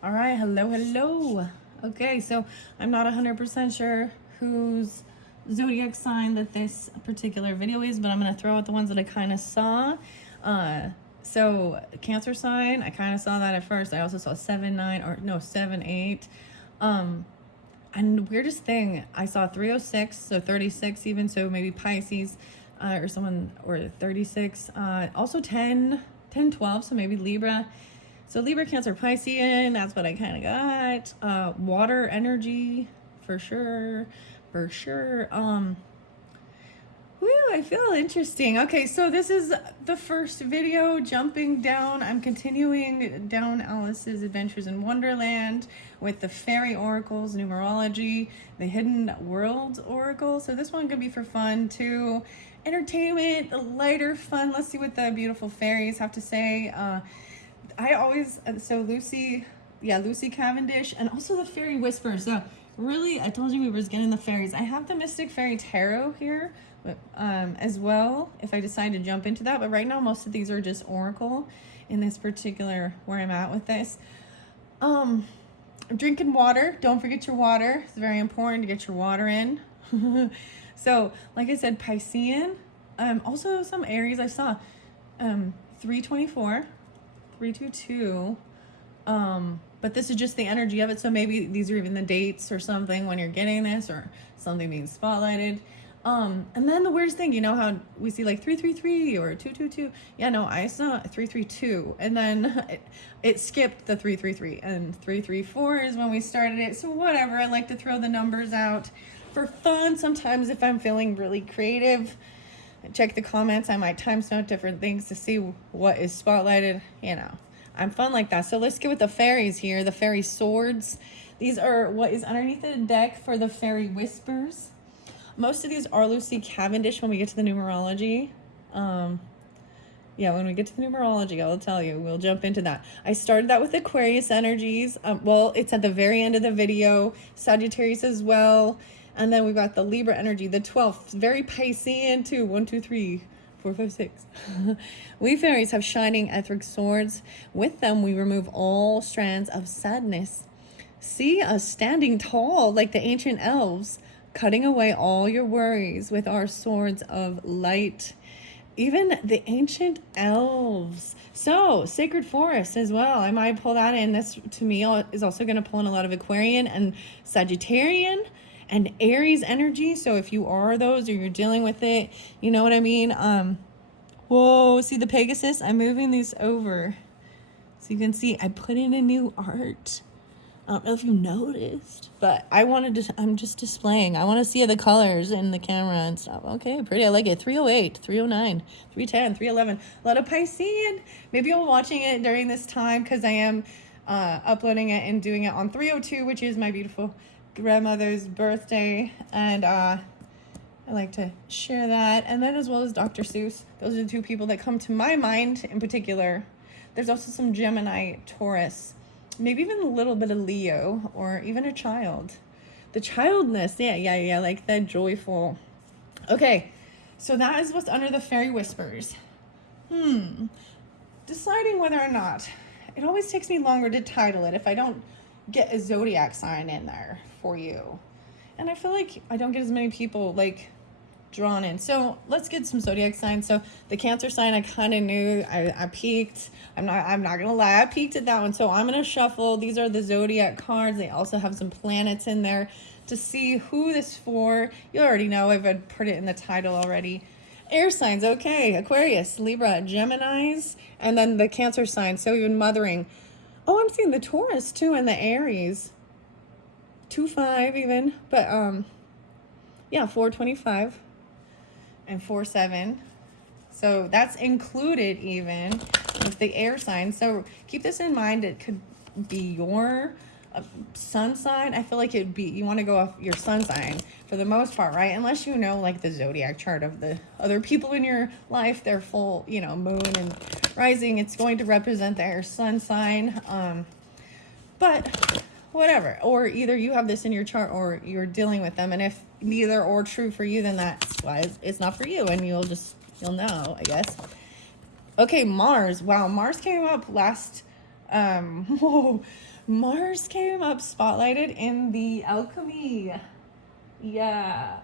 All right, hello. Okay, so I'm not 100% sure whose zodiac sign that this particular video is, but I'm going to throw out the ones that I kind of saw. So Cancer sign, I kind of saw that at first. I also saw 7, 9, or no, 7, 8. And the weirdest thing, I saw 306, so 36 even, so maybe Pisces or someone, or 36. Also 10, 10, 12, so maybe Libra. So Libra, Cancer, Piscean, that's what I kind of got. Water energy, for sure. Woo, I feel interesting. Okay, so this is the first video jumping down. I'm continuing down Alice's Adventures in Wonderland with the Fairy Oracles, numerology, the Hidden Worlds Oracle. So this one could be for fun too. Entertainment, lighter fun. Let's see what the beautiful fairies have to say. Lucy Cavendish, and also the Fairy Whispers. So really, I told you we were getting the fairies. I have the Mystic Fairy Tarot here as well, if I decide to jump into that. But right now, most of these are just Oracle in this particular, where I'm at with this. I'm drinking water. Don't forget your water. It's very important to get your water in. So, like I said, Piscean. Also some Aries. I saw 324. 322. But this is just the energy of it. So maybe these are even the dates or something when you're getting this, or something being spotlighted. And then the weirdest thing, you know how we see like 333 or 222. Yeah, no, I saw 332, and then it skipped the 333, and 334 is when we started it. So whatever, I like to throw the numbers out for fun. Sometimes if I'm feeling really creative, check the comments. I might timestamp different things to see what is spotlighted. You know, I'm fun like that. So let's get with the fairies here. The fairy swords. These are what is underneath the deck for the Fairy Whispers. Most of these are Lucy Cavendish when we get to the numerology. Yeah, when we get to the numerology, I'll tell you. We'll jump into that. I started that with Aquarius energies. Well, it's at the very end of the video. Sagittarius as well. And then we've got the Libra energy, the 12th, very Piscean too. 1, 2, 3, 4, 5, 6. We fairies have shining etheric swords. With them, we remove all strands of sadness. See us standing tall like the ancient elves, cutting away all your worries with our swords of light. Even the ancient elves. So, sacred forest as well. I might pull that in. This, to me, is also going to pull in a lot of Aquarian and Sagittarian and Aries energy. So if you are those, or you're dealing with it, you know what I mean? Whoa, see the Pegasus? I'm moving these over so you can see I put in a new art. I don't know if you noticed, but I'm just displaying. I want to see the colors in the camera and stuff. Okay, pretty. I like it. 308, 309, 310, 311. A lot of Piscean. Maybe you're watching it during this time, because I am uploading it and doing it on 302, which is my beautiful grandmother's birthday, and I like to share that. And then, as well as Dr. Seuss. Those are the two people that come to my mind in particular. There's also some Gemini, Taurus, maybe even a little bit of Leo, or even a child. The childness, yeah, like that joyful. Okay, so that is what's under the Fairy Whispers. Deciding whether or not, it always takes me longer to title it if I don't get a zodiac sign in there for you. And I feel like I don't get as many people like drawn in. So let's get some zodiac signs. So the Cancer sign, I kind of knew. I peeked. I'm not gonna lie, I peeked at that one. So I'm gonna shuffle. These are the zodiac cards. They also have some planets in there to see who this is for. You already know, I've put it in the title already. Air signs, okay. Aquarius, Libra, Geminis, and then the Cancer sign. So even mothering. Oh, I'm seeing the Taurus too, and the Aries. 2-5 even, but yeah, 425 and 4-7. So that's included even with the air sign. So keep this in mind. It could be your sun sign. I feel like it'd be, you want to go off your sun sign for the most part, right? Unless you know like the zodiac chart of the other people in your life, their full, you know, moon and rising, it's going to represent their sun sign. But whatever, or either you have this in your chart or you're dealing with them, and if neither or true for you, then that's why it's not for you, and you'll know, I guess. Okay, Mars. Wow, Mars came up last Whoa, Mars came up spotlighted in the alchemy. Yeah.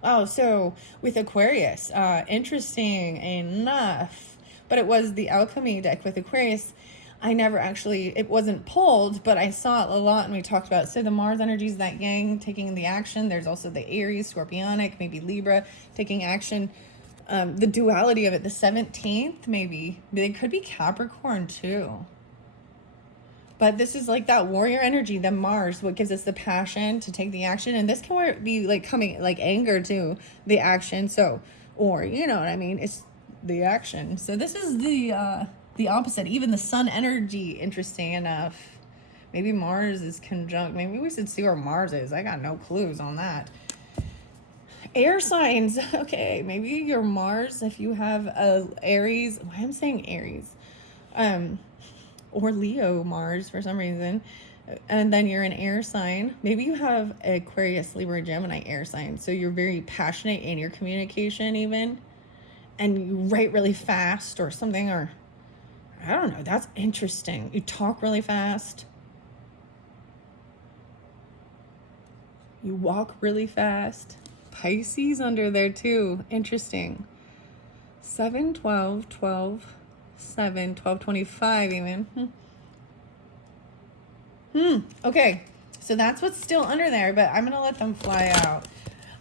Oh, so with Aquarius, interesting enough. But it was the alchemy deck with Aquarius. I never actually, it wasn't pulled, but I saw it a lot and we talked about it. So the Mars energy is that yang taking the action. There's also the Aries, Scorpionic, maybe Libra taking action. The duality of it, the 17th, maybe. They could be Capricorn too. But this is like that warrior energy, the Mars, what gives us the passion to take the action. And this can be like coming like anger to the action. So, or you know what I mean? It's the action. So this is the opposite. Even the sun energy, interesting enough. Maybe Mars is conjunct. Maybe we should see where Mars is. I got no clues on that. Air signs. Okay, maybe your Mars, if you have a Aries. Why I'm saying Aries. Or Leo Mars for some reason, and then you're an air sign. Maybe you have Aquarius, Libra, Gemini air sign, so you're very passionate in your communication even, and you write really fast or something, or I don't know, that's interesting. You talk really fast, you walk really fast. Pisces under there too, interesting. 7 12 12 7 12 25 even. Okay, so that's what's still under there, but I'm gonna let them fly out.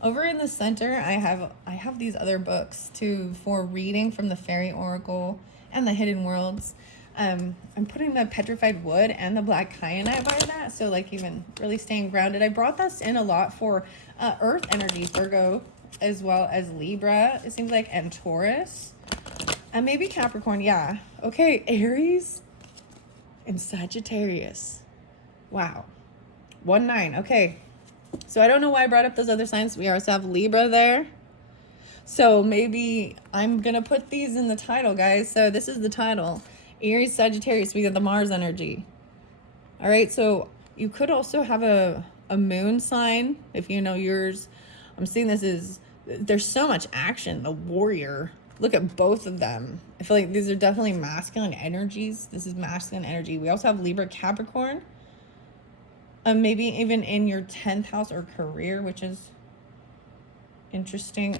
Over in the center, I have these other books too for reading from the Fairy Oracle and the Hidden Worlds. I'm putting the petrified wood and the black kyanite by that, so like even really staying grounded. I brought this in a lot for Earth energy, Virgo, as well as Libra, it seems like, and Taurus. And maybe Capricorn, yeah. Okay, Aries and Sagittarius. Wow. 1-9, okay. So I don't know why I brought up those other signs. We also have Libra there. So maybe I'm going to put these in the title, guys. So this is the title. Aries, Sagittarius, we got the Mars energy. All right, so you could also have a moon sign, if you know yours. I'm seeing this is, there's so much action, the warrior. Look at both of them. I feel like these are definitely masculine energies. This is masculine energy. We also have Libra, Capricorn. Maybe even in your 10th house or career, which is interesting.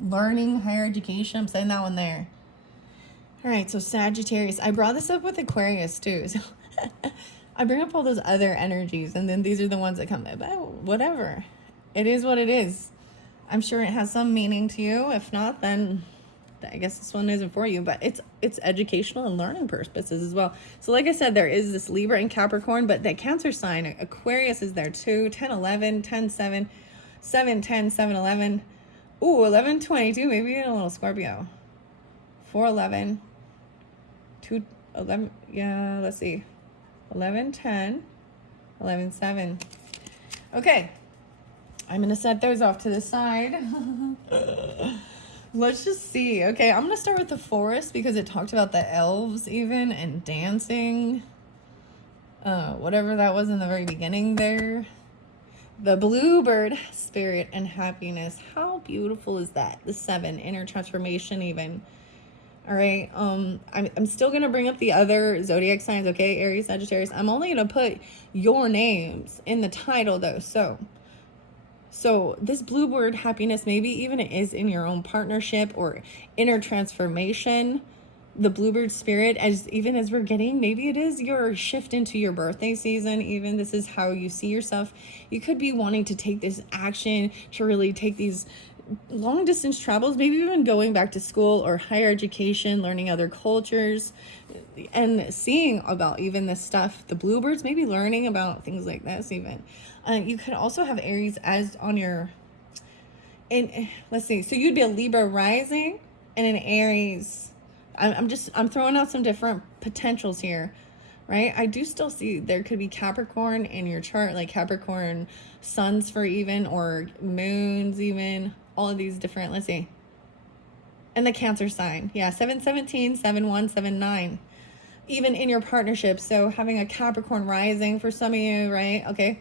Learning, higher education. I'm saying that one there. All right, so Sagittarius. I brought this up with Aquarius too. So I bring up all those other energies, and then these are the ones that come up. Whatever. It is what it is. I'm sure it has some meaning to you. If not, then I guess this one isn't for you, but it's educational and learning purposes as well. So like I said, there is this Libra and Capricorn, but that Cancer sign, Aquarius is there too. 10, 11, 10, 7, 7, 10, 7, 11. Ooh, 11, 22, maybe a little Scorpio. 4, 11, 2, 11, yeah, let's see. 11, 10, 11, 7. Okay. I'm going to set those off to the side. Let's just see. Okay, I'm going to start with the forest because it talked about the elves even and dancing. Whatever that was in the very beginning there. The bluebird, spirit and happiness. How beautiful is that? The 7, inner transformation even. All right, I'm still going to bring up the other zodiac signs, okay? Aries, Sagittarius. I'm only going to put your names in the title though, So this bluebird happiness, maybe even it is in your own partnership or inner transformation. The bluebird spirit, even as we're getting, maybe it is your shift into your birthday season. Even this is how you see yourself. You could be wanting to take this action to really take these long distance travels, maybe even going back to school or higher education, learning other cultures and seeing about even this stuff. The bluebirds, maybe learning about things like this even. You could also have Aries as on your, and let's see, so you'd be a Libra rising and an Aries. I'm throwing out some different potentials here, right? I do still see there could be Capricorn in your chart, like Capricorn suns for even, or moons even, all of these different, let's see. And the Cancer sign, yeah, 7-17, 7-1, 7-9. Even in your partnership, so having a Capricorn rising for some of you, right? Okay.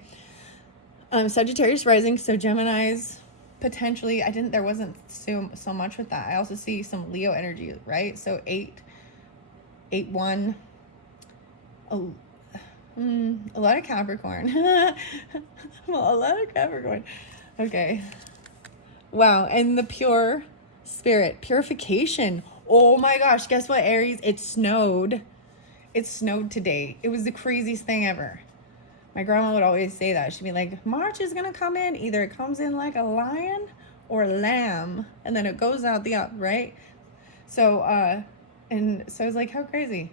Sagittarius rising, so Gemini's potentially, there wasn't so much with that. I also see some Leo energy, right? So 8, 8-1. A lot of Capricorn. A lot of Capricorn. Okay. Wow. And the pure spirit, purification. Oh my gosh. Guess what, Aries? It snowed. It snowed today. It was the craziest thing ever. My grandma would always say that. She'd be like, March is going to come in. Either it comes in like a lion or a lamb. And then it goes out the up, right? So, and so I was like, how crazy.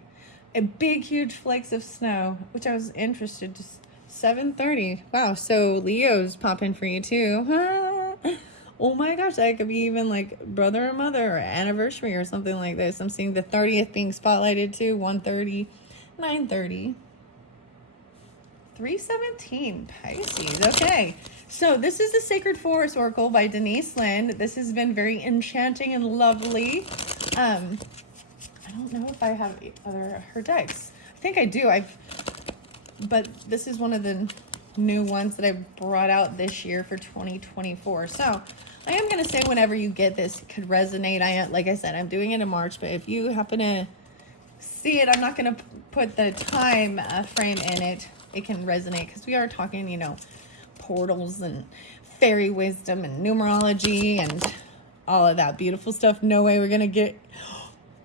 A big, huge flakes of snow, which I was interested. Just 7:30. Wow. So Leo's popping for you too. Oh my gosh, that could be even like brother or mother or anniversary or something like this. I'm seeing the 30th being spotlighted too. 1:30, 9:30, 3:17. Pisces. Okay. So this is the Sacred Forest Oracle by Denise Lind. This has been very enchanting and lovely. I don't know if I have her decks. I think I do. But this is one of the new ones that I brought out this year for 2024. So I am going to say whenever you get this, it could resonate. Like I said, I'm doing it in March, but if you happen to see it, I'm not going to put the time frame in it. It can resonate because we are talking, you know, portals and fairy wisdom and numerology and all of that beautiful stuff. No way we're going to get...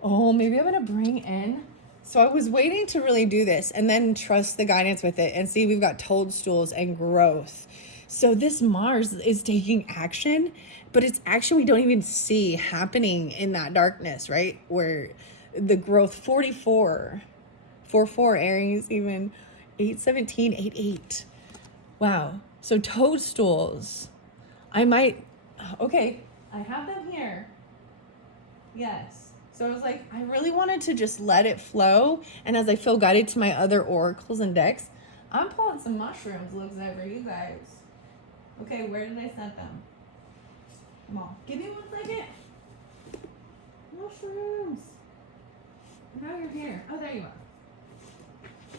Oh, maybe I'm going to bring in... So I was waiting to really do this and then trust the guidance with it and see we've got toadstools and growth. So this Mars is taking action, but it's action we don't even see happening in that darkness, right? Where the growth 44, 4 Aries, even 8-17, 8-8. Wow. So toadstools. Okay, I have them here. Yes. So I was like, I really wanted to just let it flow. And as I feel guided to my other oracles and decks, I'm pulling some mushrooms, looks like, for you guys. Okay, where did I set them? Come on, give me 1 second. Mushrooms. Now you're here. Oh, there you are.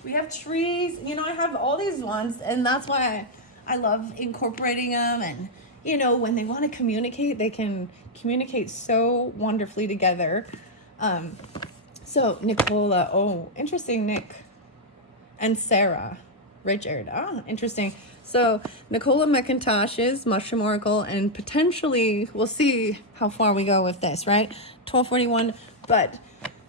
We have trees. You know, I have all these ones, and that's why I love incorporating them. And, you know, when they want to communicate, they can communicate so wonderfully together. So Nicola, oh, interesting, Nick and Sarah, Richard, interesting. So Nicola McIntosh's Mushroom Oracle, and potentially we'll see how far we go with this, right? 1241, but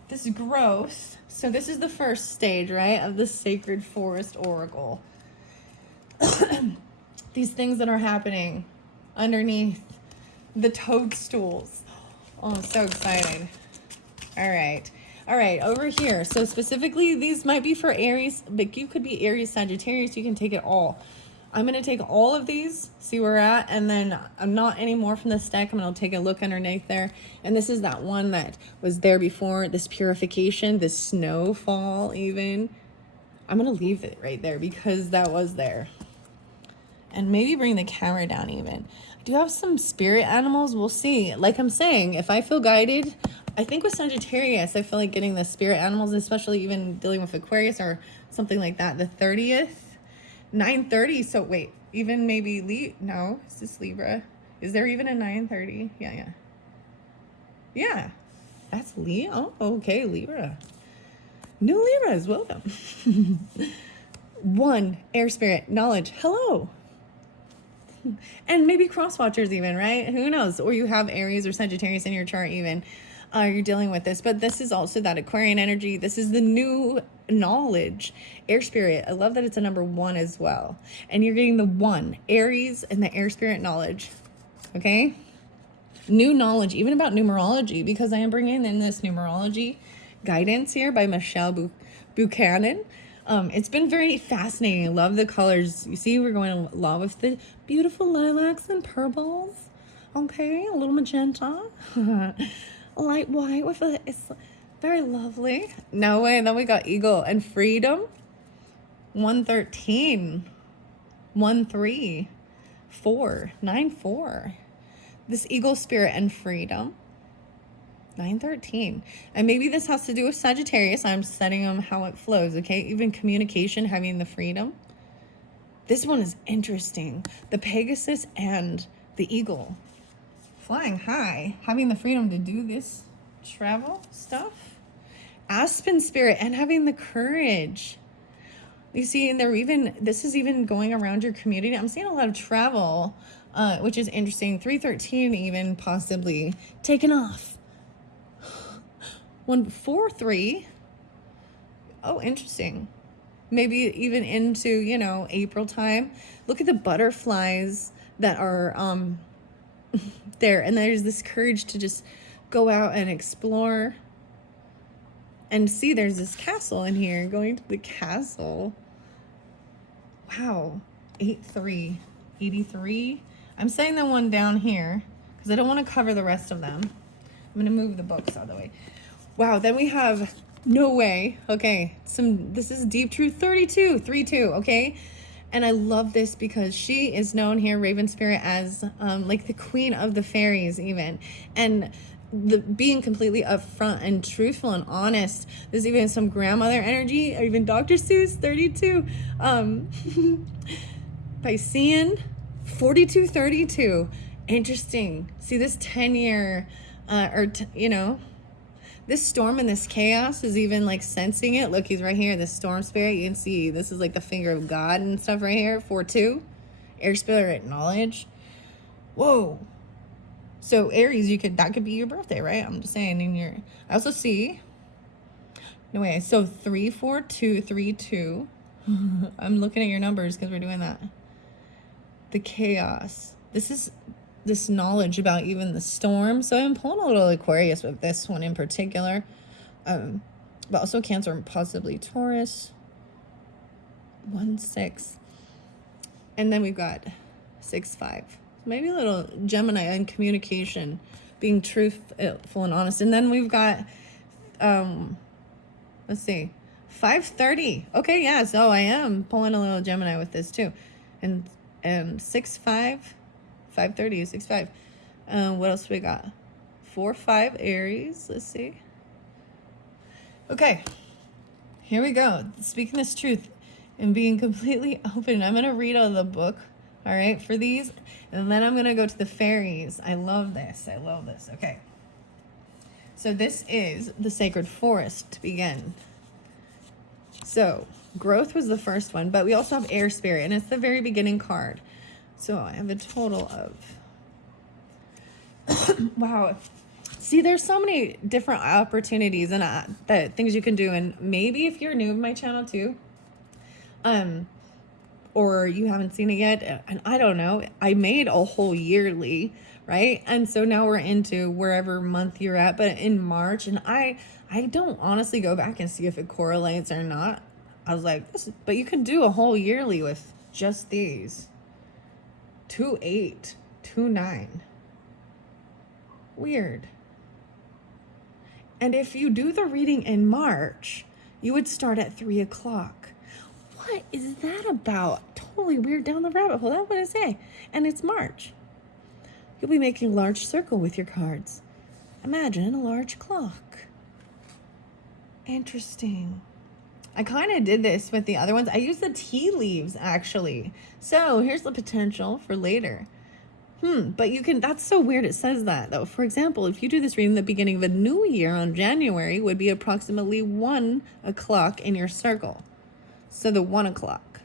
this growth, so this is the first stage, right, of the Sacred Forest Oracle. These things that are happening underneath the toadstools. Oh, so exciting. All right, over here. So specifically, these might be for Aries, but you could be Aries, Sagittarius. You can take it all. I'm going to take all of these, see where we're at, and then I'm not any more from this deck. I'm going to take a look underneath there. And this is that one that was there before, this purification, this snowfall even. I'm going to leave it right there because that was there. And maybe bring the camera down even. I do have some spirit animals. We'll see. Like I'm saying, if I feel guided... I think with Sagittarius, I feel like getting the spirit animals, especially even dealing with Aquarius or something like that. The 30th, 9:30. So wait, even maybe no, is this Libra? Is there even a 9:30? Yeah. That's Leo. Oh, okay, Libra. New Libras, welcome. 1, air spirit, knowledge. Hello. And maybe cross watchers even, right? Who knows? Or you have Aries or Sagittarius in your chart even. You're dealing with this, but this is also that Aquarian energy. This is the new knowledge, air spirit. I love that it's a number 1 as well, and you're getting the 1 Aries and the air spirit knowledge. Okay, new knowledge, even about numerology, because I am bringing in this numerology guidance here by Michelle Buchanan. It's been very fascinating. I love the colors. You see, we're going a lot with the beautiful lilacs and purples. Okay, a little magenta. Light white with it's very lovely. No way. Then we got eagle and freedom. 113, 13, 4, 9, 4. This eagle spirit and freedom. 913. And maybe this has to do with Sagittarius. I'm setting them how it flows. Okay, even communication, having the freedom. This one is interesting. The Pegasus and the eagle. Flying high, having the freedom to do this travel stuff. Aspen spirit and having the courage. You see, and this is even going around your community. I'm seeing a lot of travel, which is interesting. 313 even possibly taken off. 143. Oh, interesting. Maybe even into, April time. Look at the butterflies that are there. And there's this courage to just go out and explore. And see, there's this castle in here. Going to the castle. Wow. 83. 83. I'm setting the one down here because I don't want to cover the rest of them. I'm going to move the books out of the way. Wow. Then we have no way. Okay. This is deep truth 32. 3-2. Okay. And I love this because she is known here, Raven Spirit, as like the queen of the fairies even. And being completely upfront and truthful and honest. There's even some grandmother energy, or even Dr. Seuss, 32. Piscean, 4232. Interesting. See this 10-year, this storm and this chaos is even like sensing it. Look, he's right here, this storm spirit. You can see this is like the finger of God and stuff right here. 4-2. Air spirit knowledge. Whoa. So Aries, that could be your birthday, right? I'm just saying I also see, no way. So 3-4-2-3-2. I'm looking at your numbers because we're doing that. The chaos. This is this knowledge about even the storm. So I'm pulling a little Aquarius with this one in particular. But also Cancer and possibly Taurus. 1-6. And then we've got 6-5. Maybe a little Gemini and communication, being truthful and honest. And then we've got, let's see, 5:30. Okay, yeah, so I am pulling a little Gemini with this too. And 6-5, 5:30, 6-5. What else we got? 4-5 Aries. Let's see. Okay, here we go. Speaking this truth and being completely open. I'm going to read out of the book, all right, for these. And then I'm going to go to the fairies. I love this. I love this. Okay. So this is the sacred forest to begin. So growth was the first one, but we also have air spirit, and it's the very beginning card. So I have a total of, wow. See, there's so many different opportunities and that things you can do. And maybe if you're new to my channel too, or you haven't seen it yet, and I don't know, I made a whole yearly, right? And so now we're into wherever month you're at, but in March, and I don't honestly go back and see if it correlates or not. I was like, but you can do a whole yearly with just these. 2-8, 2-9. Weird. And if you do the reading in March, you would start at 3 o'clock. What is that about? Totally weird, down the rabbit hole. That's what I say. And it's March. You'll be making a large circle with your cards. Imagine a large clock. Interesting. I kind of did this with the other ones. I used the tea leaves, actually. So here's the potential for later. But you can, that's so weird it says that, though. For example, if you do this reading the beginning of a new year on January, would be approximately 1 o'clock in your circle. So the 1 o'clock.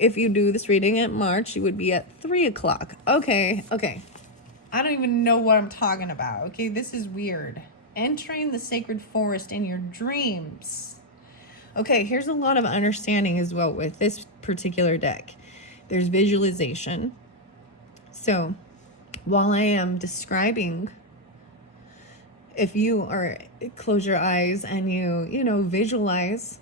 If you do this reading at March, you would be at 3 o'clock. Okay. I don't even know what I'm talking about. Okay, this is weird. Entering the sacred forest in your dreams. Okay, here's a lot of understanding as well with this particular deck. There's visualization. So while I am describing, if you are close your eyes and you visualize,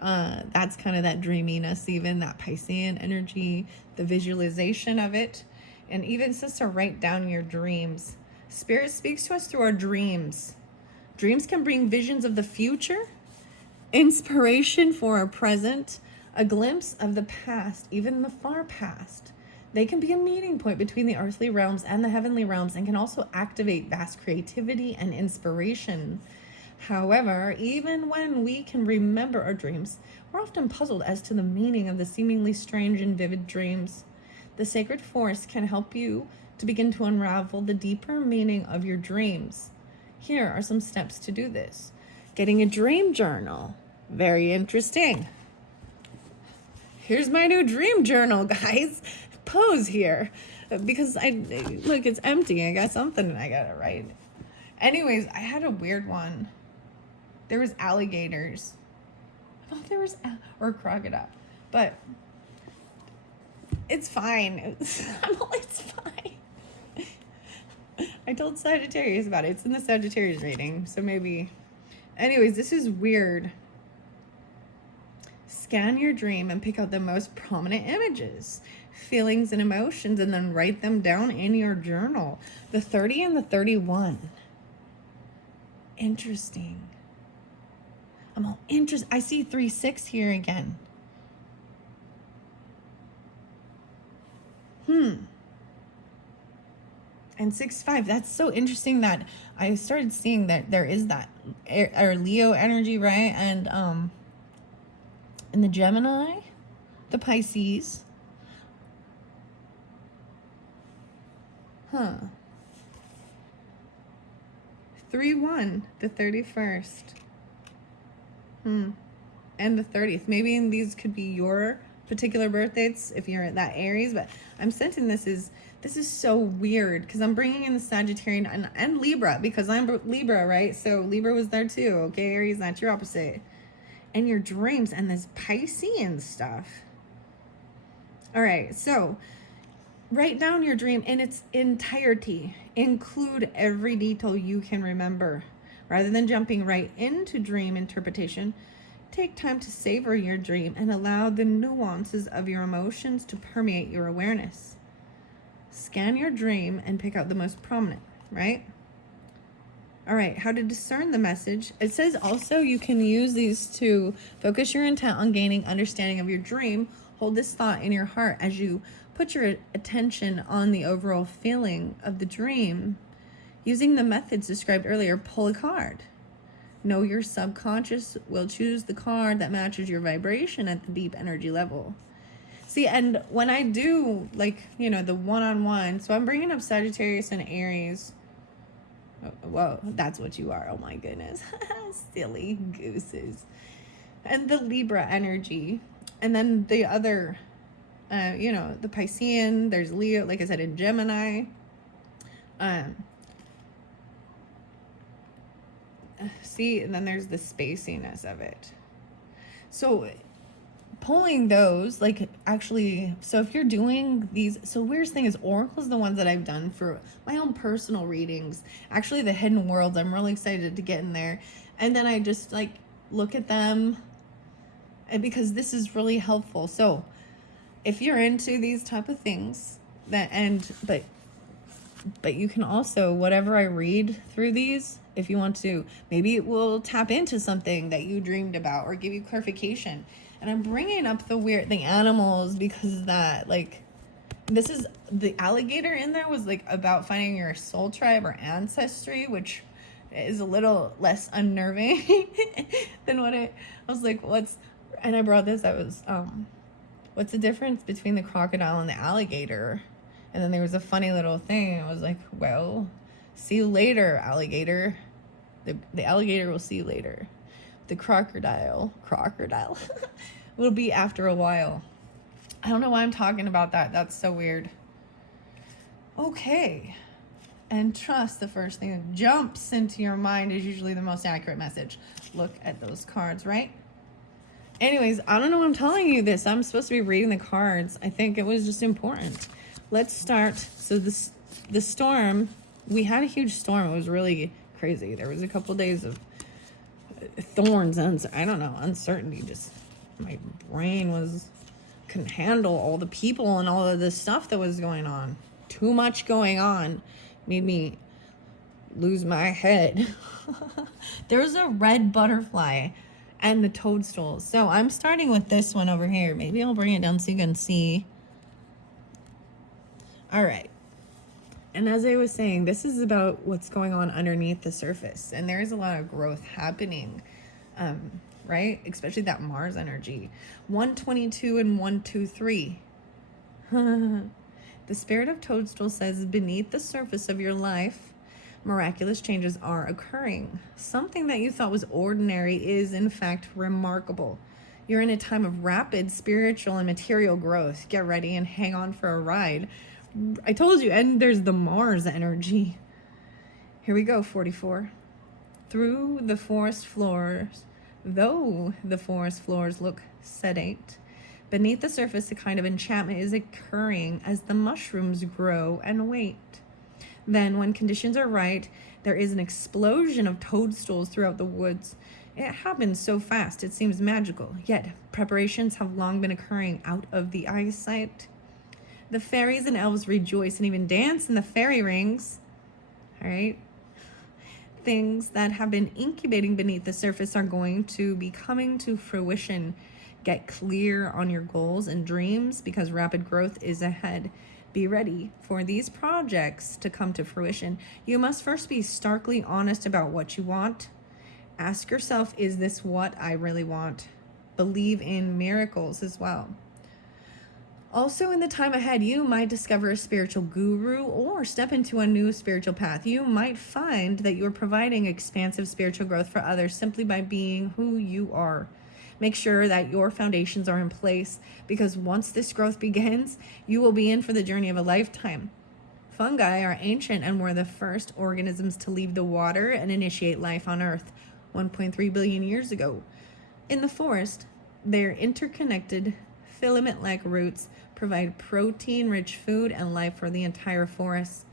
that's kind of that dreaminess, even that Piscean energy, the visualization of it. And even says to write down your dreams. Spirit speaks to us through our dreams. Dreams can bring visions of the future, inspiration for our present, a glimpse of the past, even the far past. They can be a meeting point between the earthly realms and the heavenly realms, and can also activate vast creativity and inspiration. However, even when we can remember our dreams, we're often puzzled as to the meaning of the seemingly strange and vivid dreams. The sacred forest can help you to begin to unravel the deeper meaning of your dreams. Here are some steps to do this. getting a dream journal. Very interesting. Here's my new dream journal, guys. Pose here. Because look, it's empty. I got something and I got to write. Anyways, I had a weird one. There was alligators. I don't know if there was, or crocodile. But it's fine. It's fine. I told Sagittarius about it. It's in the Sagittarius rating. So maybe. Anyways, this is weird. Scan your dream and pick out the most prominent images, feelings, and emotions, and then write them down in your journal. The 30 and the 31. Interesting. I'm all interested. I see 3-6 here again. And 6-5. That's so interesting that I started seeing that there is that or Leo energy, right? And the Gemini, the Pisces. 3-1, the 31st. And the 30th. Maybe these could be your particular birth dates if you're that Aries, but I'm sensing this is so weird because I'm bringing in the Sagittarian and Libra because I'm Libra, right? So Libra was there too. Okay, Aries, that's your opposite. And your dreams and this Piscean stuff. All right, so write down your dream in its entirety. Include every detail you can remember. Rather than jumping right into dream interpretation, take time to savor your dream and allow the nuances of your emotions to permeate your awareness. Scan your dream and pick out the most prominent, right? All right, how to discern the message. It says also you can use these to focus your intent on gaining understanding of your dream. Hold this thought in your heart as you put your attention on the overall feeling of the dream. Using the methods described earlier, pull a card. Know your subconscious will choose the card that matches your vibration at the deep energy level. See, and when I do, like, you know, the one-on-one, so I'm bringing up Sagittarius and Aries. Whoa, that's what you are. Oh, my goodness. Silly gooses. And the Libra energy. And then the other, you know, the Piscean. There's Leo, like I said, in Gemini. See, and then there's the spaciness of it. So pulling those, like, actually, so if you're doing these, so weirdest thing is Oracle's the ones that I've done for my own personal readings. Actually, the hidden worlds, I'm really excited to get in there. And then I just, like, look at them, and because this is really helpful. So if you're into these type of things, that, and, but you can also, whatever I read through these, if you want to, maybe it will tap into something that you dreamed about or give you clarification. And I'm bringing up the animals because that, like, this is, the alligator in there was, like, about finding your soul tribe or ancestry, which is a little less unnerving than what I was like, and I brought this, what's the difference between the crocodile and the alligator? And then there was a funny little thing. I was like, well, see you later, alligator. The alligator will see you later. The crocodile will be after a while. I don't know why I'm talking about that. That's so weird. Okay. And trust, the first thing that jumps into your mind is usually the most accurate message. Look at those cards, right? Anyways, I don't know why I'm telling you this. I'm supposed to be reading the cards. I think it was just important. Let's start. So the storm, we had a huge storm. It was really crazy. There was a couple days of thorns and I don't know, uncertainty. Just my brain couldn't handle all the people and all of the stuff that was going on. Too much going on made me lose my head. There's a red butterfly and the toadstools. So I'm starting with this one over here. Maybe I'll bring it down so you can see. All right. And as I was saying, this is about what's going on underneath the surface. And there is a lot of growth happening, right? Especially that Mars energy. 122 and 123. The spirit of toadstool says, beneath the surface of your life Miraculous changes are occurring. Something that you thought was ordinary is, in fact, remarkable. You're in a time of rapid spiritual and material growth. Get ready and hang on for a ride. I told you, and there's the Mars energy. Here we go, 44. Through the forest floors, though the forest floors look sedate, beneath the surface a kind of enchantment is occurring as the mushrooms grow and wait. Then, when conditions are right, there is an explosion of toadstools throughout the woods. It happens so fast, it seems magical, yet preparations have long been occurring out of the eyesight. The fairies and elves rejoice and even dance in the fairy rings. All right? Things that have been incubating beneath the surface are going to be coming to fruition. Get clear on your goals and dreams because rapid growth is ahead. Be ready for these projects to come to fruition. You must first be starkly honest about what you want. Ask yourself, is this what I really want? Believe in miracles as well. Also, in the time ahead, you might discover a spiritual guru or step into a new spiritual path. You might find that you're providing expansive spiritual growth for others simply by being who you are. Make sure that your foundations are in place because once this growth begins, you will be in for the journey of a lifetime. Fungi are ancient and were the first organisms to leave the water and initiate life on Earth 1.3 billion years ago. In the forest, their interconnected filament-like roots provide protein-rich food and life for the entire forest.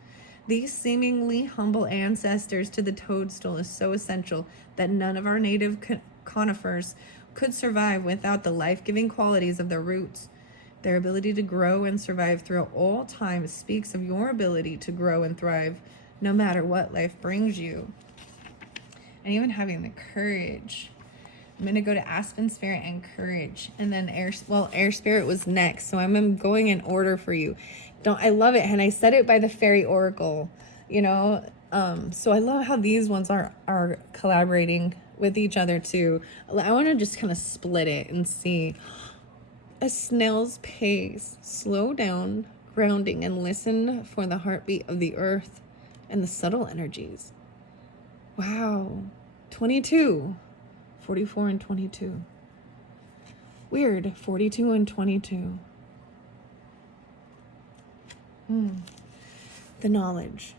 These seemingly humble ancestors to the toadstool is so essential that none of our native conifers could survive without the life-giving qualities of their roots. Their ability to grow and survive throughout all time speaks of your ability to grow and thrive no matter what life brings you. And even having the courage. I'm going to go to Aspen Spirit and Courage. And then Air Spirit was next. So I'm going in order for you. I love it. And I said it by the Fairy Oracle, so I love how these ones are collaborating with each other too. I want to just kind of split it and see. A snail's pace. Slow down, grounding, and listen for the heartbeat of the earth and the subtle energies. Wow. 22. 44 and 22. Weird. 42 and 22. The knowledge.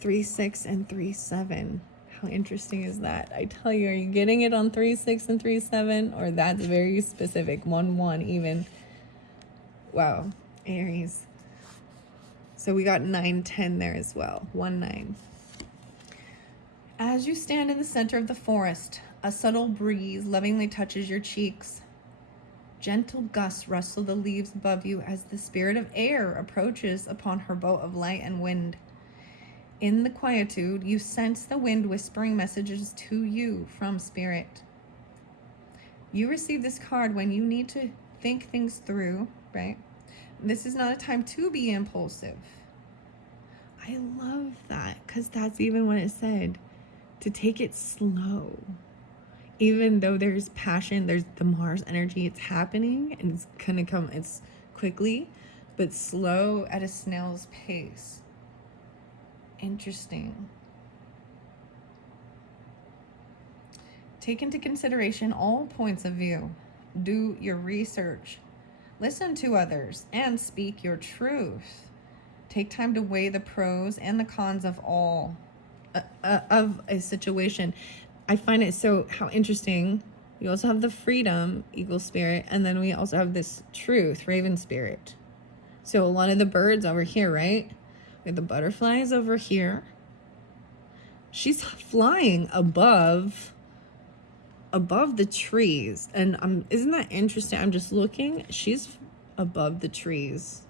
3-6 and 3-7. How interesting is that? I tell you, are you getting it on 3-6 and 3-7? Or that's very specific. 1-1 even. Wow. Aries. So we got 9-10 there as well. 1-9. As you stand in the center of the forest, a subtle breeze lovingly touches your cheeks. Gentle gusts rustle the leaves above you as the spirit of air approaches upon her boat of light and wind. In the quietude, you sense the wind whispering messages to you from spirit. You receive this card when you need to think things through, right? This is not a time to be impulsive. I love that because that's even what it said. To take it slow. Even though there's passion, there's the Mars energy, it's happening and it's gonna come, it's quickly, but slow at a snail's pace. Interesting. Take into consideration all points of view. Do your research. Listen to others and speak your truth. Take time to weigh the pros and the cons of of a situation. I find it so how interesting. We also have the freedom, Eagle Spirit, and then we also have this truth, Raven Spirit. So a lot of the birds over here, right? We have the butterflies over here. She's flying above the trees. And isn't that interesting? I'm just looking. She's above the trees.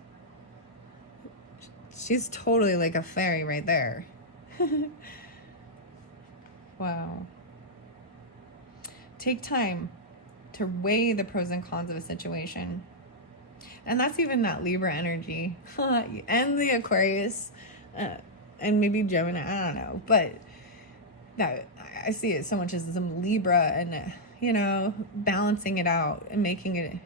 She's totally like a fairy right there. Wow. Take time to weigh the pros and cons of a situation. And that's even that Libra energy. And the Aquarius. And maybe Gemini. I don't know. But that I see it so much as some Libra and, balancing it out and making it,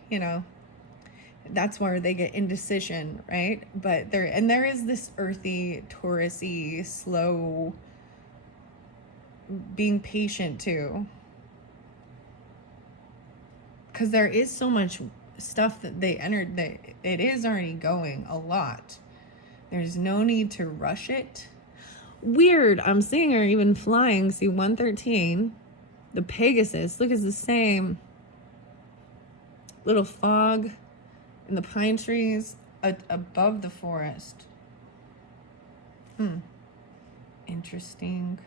that's where they get indecision, right? But there is this earthy, Taurus-y, slow being patient too. Because there is so much stuff that they entered that it is already going a lot. There's no need to rush it. Weird. I'm seeing her even flying. See, 113. The Pegasus. Look, it's the same. Little fog in the pine trees above the forest. Interesting.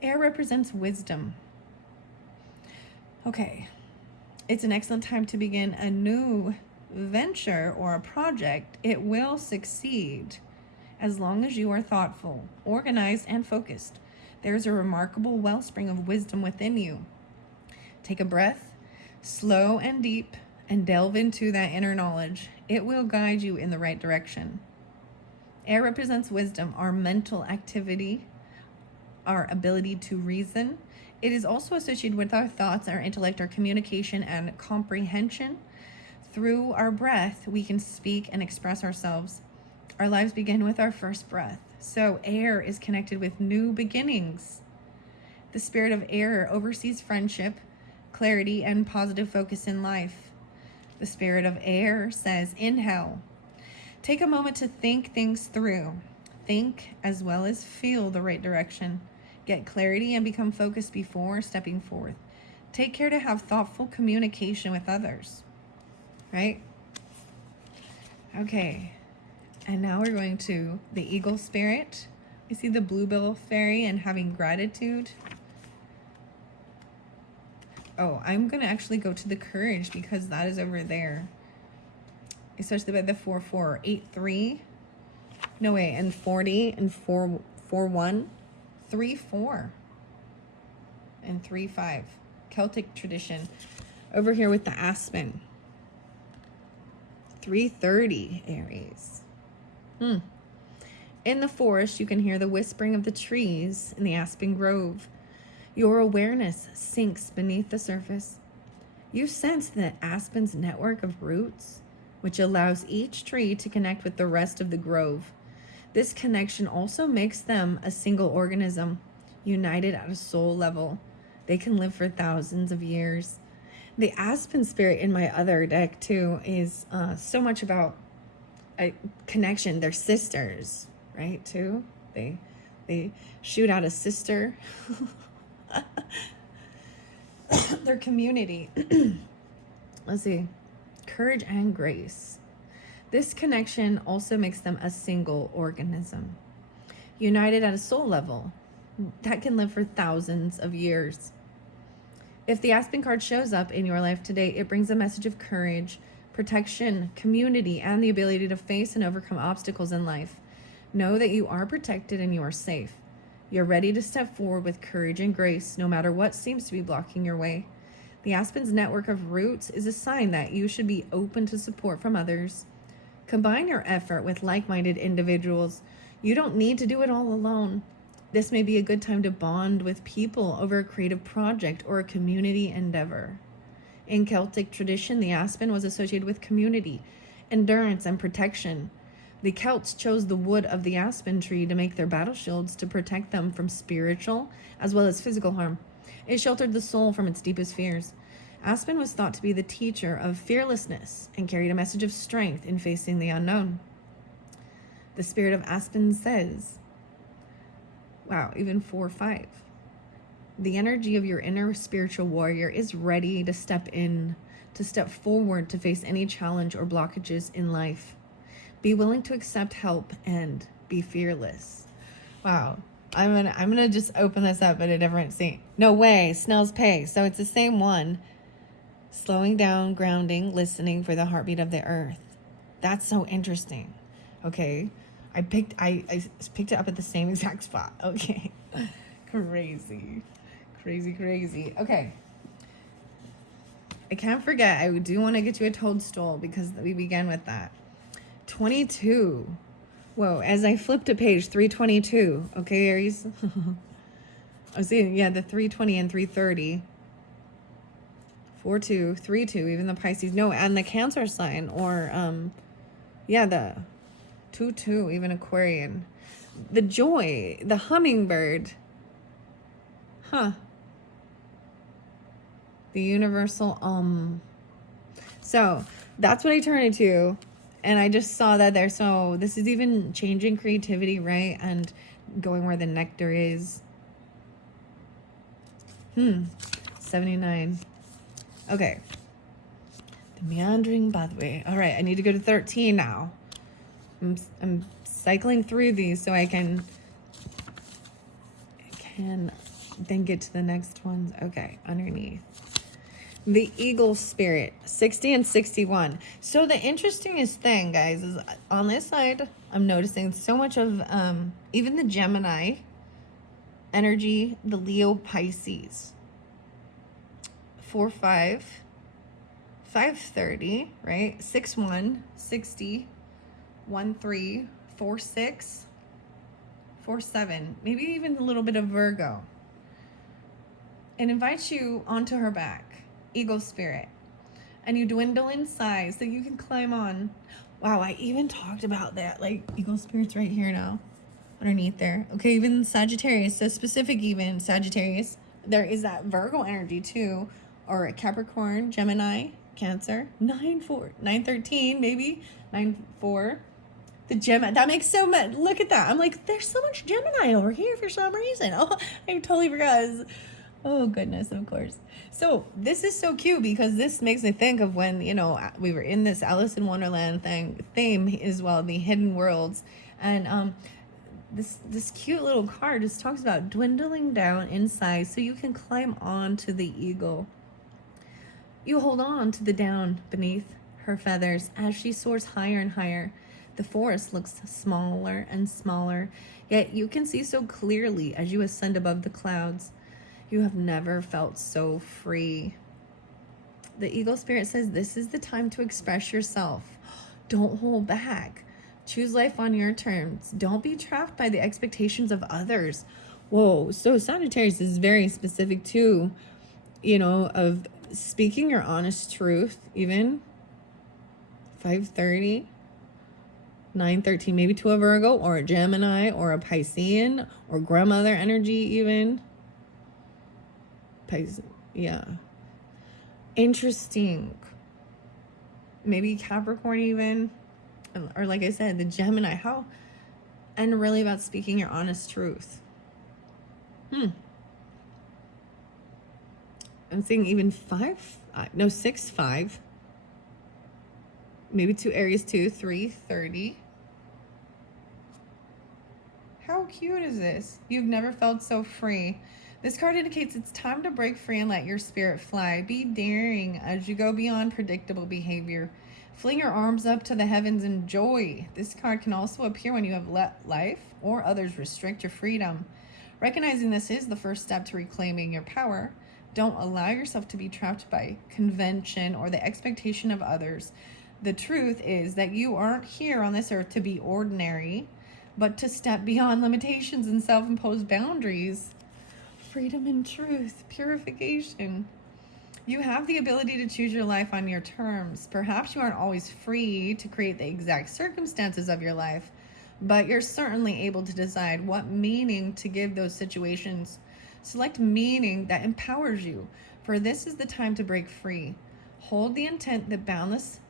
Air represents wisdom. Okay. It's an excellent time to begin a new venture or a project. It will succeed as long as you are thoughtful, organized, and focused. There's a remarkable wellspring of wisdom within you. Take a breath, slow and deep, and delve into that inner knowledge. It will guide you in the right direction. Air represents wisdom, our mental activity, our ability to reason. It is also associated with our thoughts, our intellect, our communication, and comprehension. Through our breath, we can speak and express ourselves. Our lives begin with our first breath. So air is connected with new beginnings. The spirit of air oversees friendship, clarity, and positive focus in life. The spirit of air says, inhale. Take a moment to think things through. Think as well as feel the right direction. Get clarity and become focused before stepping forth. Take care to have thoughtful communication with others. Right? Okay. And now we're going to the eagle spirit. You see the bluebill fairy and having gratitude. Oh, I'm going to actually go to the courage because that is over there. Especially by the 4483. No way, and 40 and 441. 3-4 and 3-5. Celtic tradition. Over here with the aspen. 330 Aries. In the forest, you can hear the whispering of the trees in the aspen grove. Your awareness sinks beneath the surface. You sense the aspen's network of roots, which allows each tree to connect with the rest of the grove. This connection also makes them a single organism, united at a soul level. They can live for thousands of years. The aspen spirit in my other deck, too, is so much about a connection. They're sisters, right, too? They shoot out a sister. Their community. Let's see. Courage and grace. This connection also makes them a single organism, united at a soul level, that can live for thousands of years. If the aspen card shows up in your life today, it brings a message of courage, protection, community, and the ability to face and overcome obstacles in life. Know that you are protected and you are safe. You're ready to step forward with courage and grace, no matter what seems to be blocking your way. The aspen's network of roots is a sign that you should be open to support from others. Combine your effort with like-minded individuals. You don't need to do it all alone. This may be a good time to bond with people over a creative project or a community endeavor. In Celtic tradition, the aspen was associated with community, endurance, and protection. The Celts chose the wood of the aspen tree to make their battle shields to protect them from spiritual as well as physical harm. It sheltered the soul from its deepest fears. Aspen was thought to be the teacher of fearlessness and carried a message of strength in facing the unknown. The spirit of aspen says, wow, even 4-5. The energy of your inner spiritual warrior is ready to step forward to face any challenge or blockages in life. Be willing to accept help and be fearless. Wow. I'm gonna just open this up at a different scene. No way, Snell's Pay. So it's the same one. Slowing down, grounding, listening for the heartbeat of the earth. That's so interesting. Okay. I picked it up at the same exact spot. Okay. Crazy. Okay. I can't forget, I do want to get you a toadstool because we began with that. 22. Whoa, as I flipped to page 322. Okay, Aries. I was seeing, the 320 and 330. 4-2, 3-2, even the Pisces. No, and the Cancer sign, or, the 2-2, even Aquarian. The joy, the hummingbird, Huh. The universal, So that's what I turned it to. And I just saw that there. So this is even changing creativity, right? And going where the nectar is. 79. Okay. The meandering pathway. All right, I need to go to 13 now. I'm cycling through these so I can then get to the next ones. Okay, underneath. The eagle spirit, 60 and 61. So the interestingest thing, guys, is on this side, I'm noticing so much of even the Gemini energy, the Leo Pisces. 4-5, 5-30, right? 6-1, 60, 1-3, 4-6, 4-7, maybe even a little bit of Virgo. And invites you onto her back, eagle spirit. And you dwindle in size so you can climb on. Wow, I even talked about that. Like, eagle spirit's right here now, underneath there. Okay, even Sagittarius, so specific even Sagittarius. There is that Virgo energy too, or Capricorn, Gemini, Cancer. 9-4, 9-13, maybe 9-4. The Gemini, that makes so much. Look at that. I'm like, there's so much Gemini over here for some reason. Oh, I totally forgot. Oh, goodness, of course. So this is so cute because this makes me think of when, you know, we were in this Alice in Wonderland theme as well, the hidden worlds. And this cute little card just talks about dwindling down in size so you can climb on to the eagle. You hold on to the down beneath her feathers as she soars higher and higher. The forest looks smaller and smaller, yet you can see so clearly as you ascend above the clouds. You have never felt so free. The eagle spirit says this is the time to express yourself. Don't hold back. Choose life on your terms. Don't be trapped by the expectations of others. Whoa, so Sagittarius is very specific too, you know, of speaking your honest truth, even 5-30, 9-13, maybe to a Virgo or a Gemini or a Piscean or grandmother energy even. Pisces, yeah. Interesting. Maybe Capricorn even. Or like I said, the Gemini. How? And really about speaking your honest truth. I'm seeing even 6-5. Maybe 2 Aries 2, 3-30. How cute is this? You've never felt so free. This card indicates it's time to break free and let your spirit fly. Be daring as you go beyond predictable behavior. Fling your arms up to the heavens in joy. This card can also appear when you have let life or others restrict your freedom. Recognizing this is the first step to reclaiming your power. Don't allow yourself to be trapped by convention or the expectation of others. The truth is that you aren't here on this earth to be ordinary, but to step beyond limitations and self-imposed boundaries. Freedom and truth, purification. You have the ability to choose your life on your terms. Perhaps you aren't always free to create the exact circumstances of your life, but you're certainly able to decide what meaning to give those situations. Select meaning that empowers you, for this is the time to break free. Hold the intent that boundless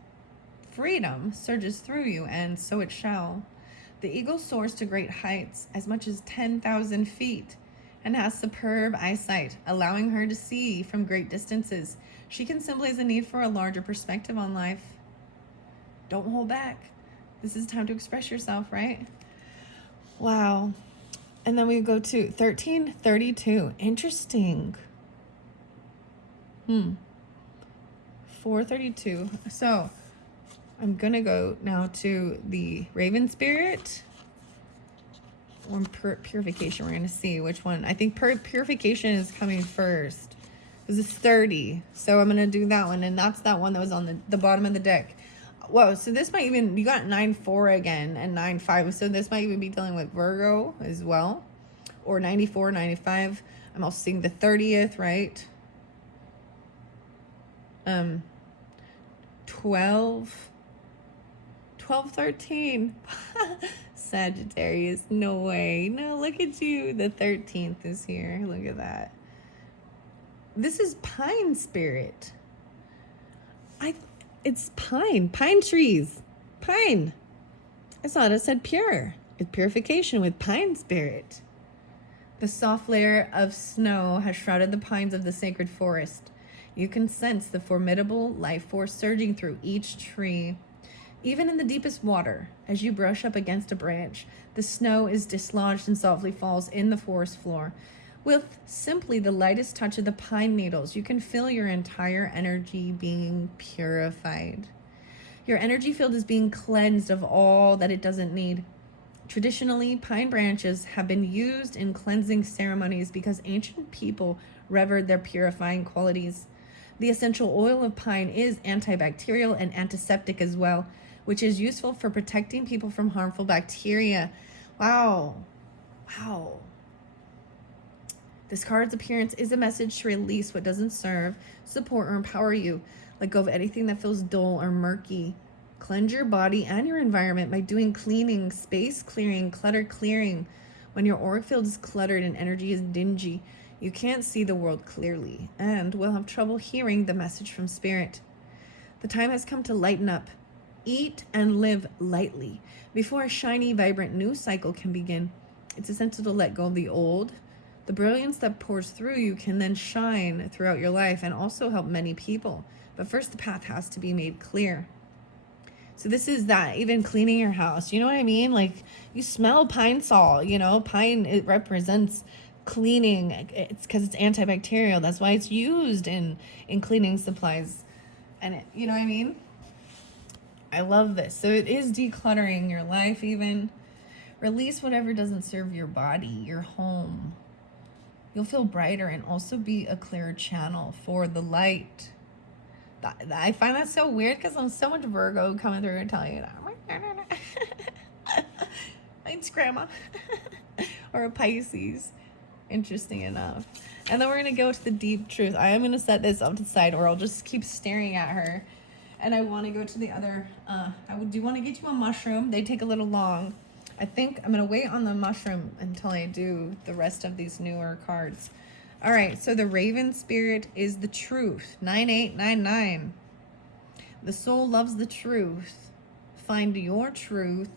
freedom surges through you, and so it shall. The eagle soars to great heights, as much as 10,000 feet, and has superb eyesight, allowing her to see from great distances. She can symbolize the need for a larger perspective on life. Don't hold back. This is time to express yourself, right? Wow. And then we go to 1332. Interesting. 432. So I'm going to go now to the Raven Spirit or Purification. We're going to see which one. I think Purification is coming first. This is 30. So I'm going to do that one. And that's that one that was on the bottom of the deck. Whoa, so this might even, you got 9-4 again and 9-5. So this might even be dealing with Virgo as well. Or 94, 95. I'm also seeing the 30th, right? 12, 13. Sagittarius, no way. No, look at you. The 13th is here. Look at that. This is pine spirit. It's pine trees, pine. I thought it said pure. It's purification with pine spirit. The soft layer of snow has shrouded the pines of the sacred forest. You can sense the formidable life force surging through each tree. Even in the deepest water, as you brush up against a branch, the snow is dislodged and softly falls in the forest floor. With simply the lightest touch of the pine needles, you can feel your entire energy being purified. Your energy field is being cleansed of all that it doesn't need. Traditionally, pine branches have been used in cleansing ceremonies because ancient people revered their purifying qualities. The essential oil of pine is antibacterial and antiseptic as well, which is useful for protecting people from harmful bacteria. Wow. This card's appearance is a message to release what doesn't serve, support, or empower you. Let go of anything that feels dull or murky. Cleanse your body and your environment by doing cleaning, space clearing, clutter clearing. When your auric field is cluttered and energy is dingy, you can't see the world clearly and will have trouble hearing the message from spirit. The time has come to lighten up. Eat and live lightly before a shiny, vibrant new cycle can begin. It's essential to let go of the old. The brilliance that pours through you can then shine throughout your life and also help many people. But first, the path has to be made clear. So this is that, even cleaning your house. You know what I mean? Like, you smell pine sol, pine, it represents cleaning. It's because it's antibacterial. That's why it's used in cleaning supplies. And you know what I mean? I love this. So it is decluttering your life even. Release whatever doesn't serve your body, your home. You'll feel brighter and also be a clearer channel for the light. I find that so weird because I'm so much Virgo coming through and telling you that. Thanks, Grandma. Or a Pisces. Interesting enough. And then we're going to go to the deep truth. I am going to set this up to the side or I'll just keep staring at her. And I want to go to the other. I do want to get you a mushroom. They take a little long. I think I'm going to wait on the mushroom until I do the rest of these newer cards. All right, so the Raven Spirit is the truth. 9899. The soul loves the truth. Find your truth,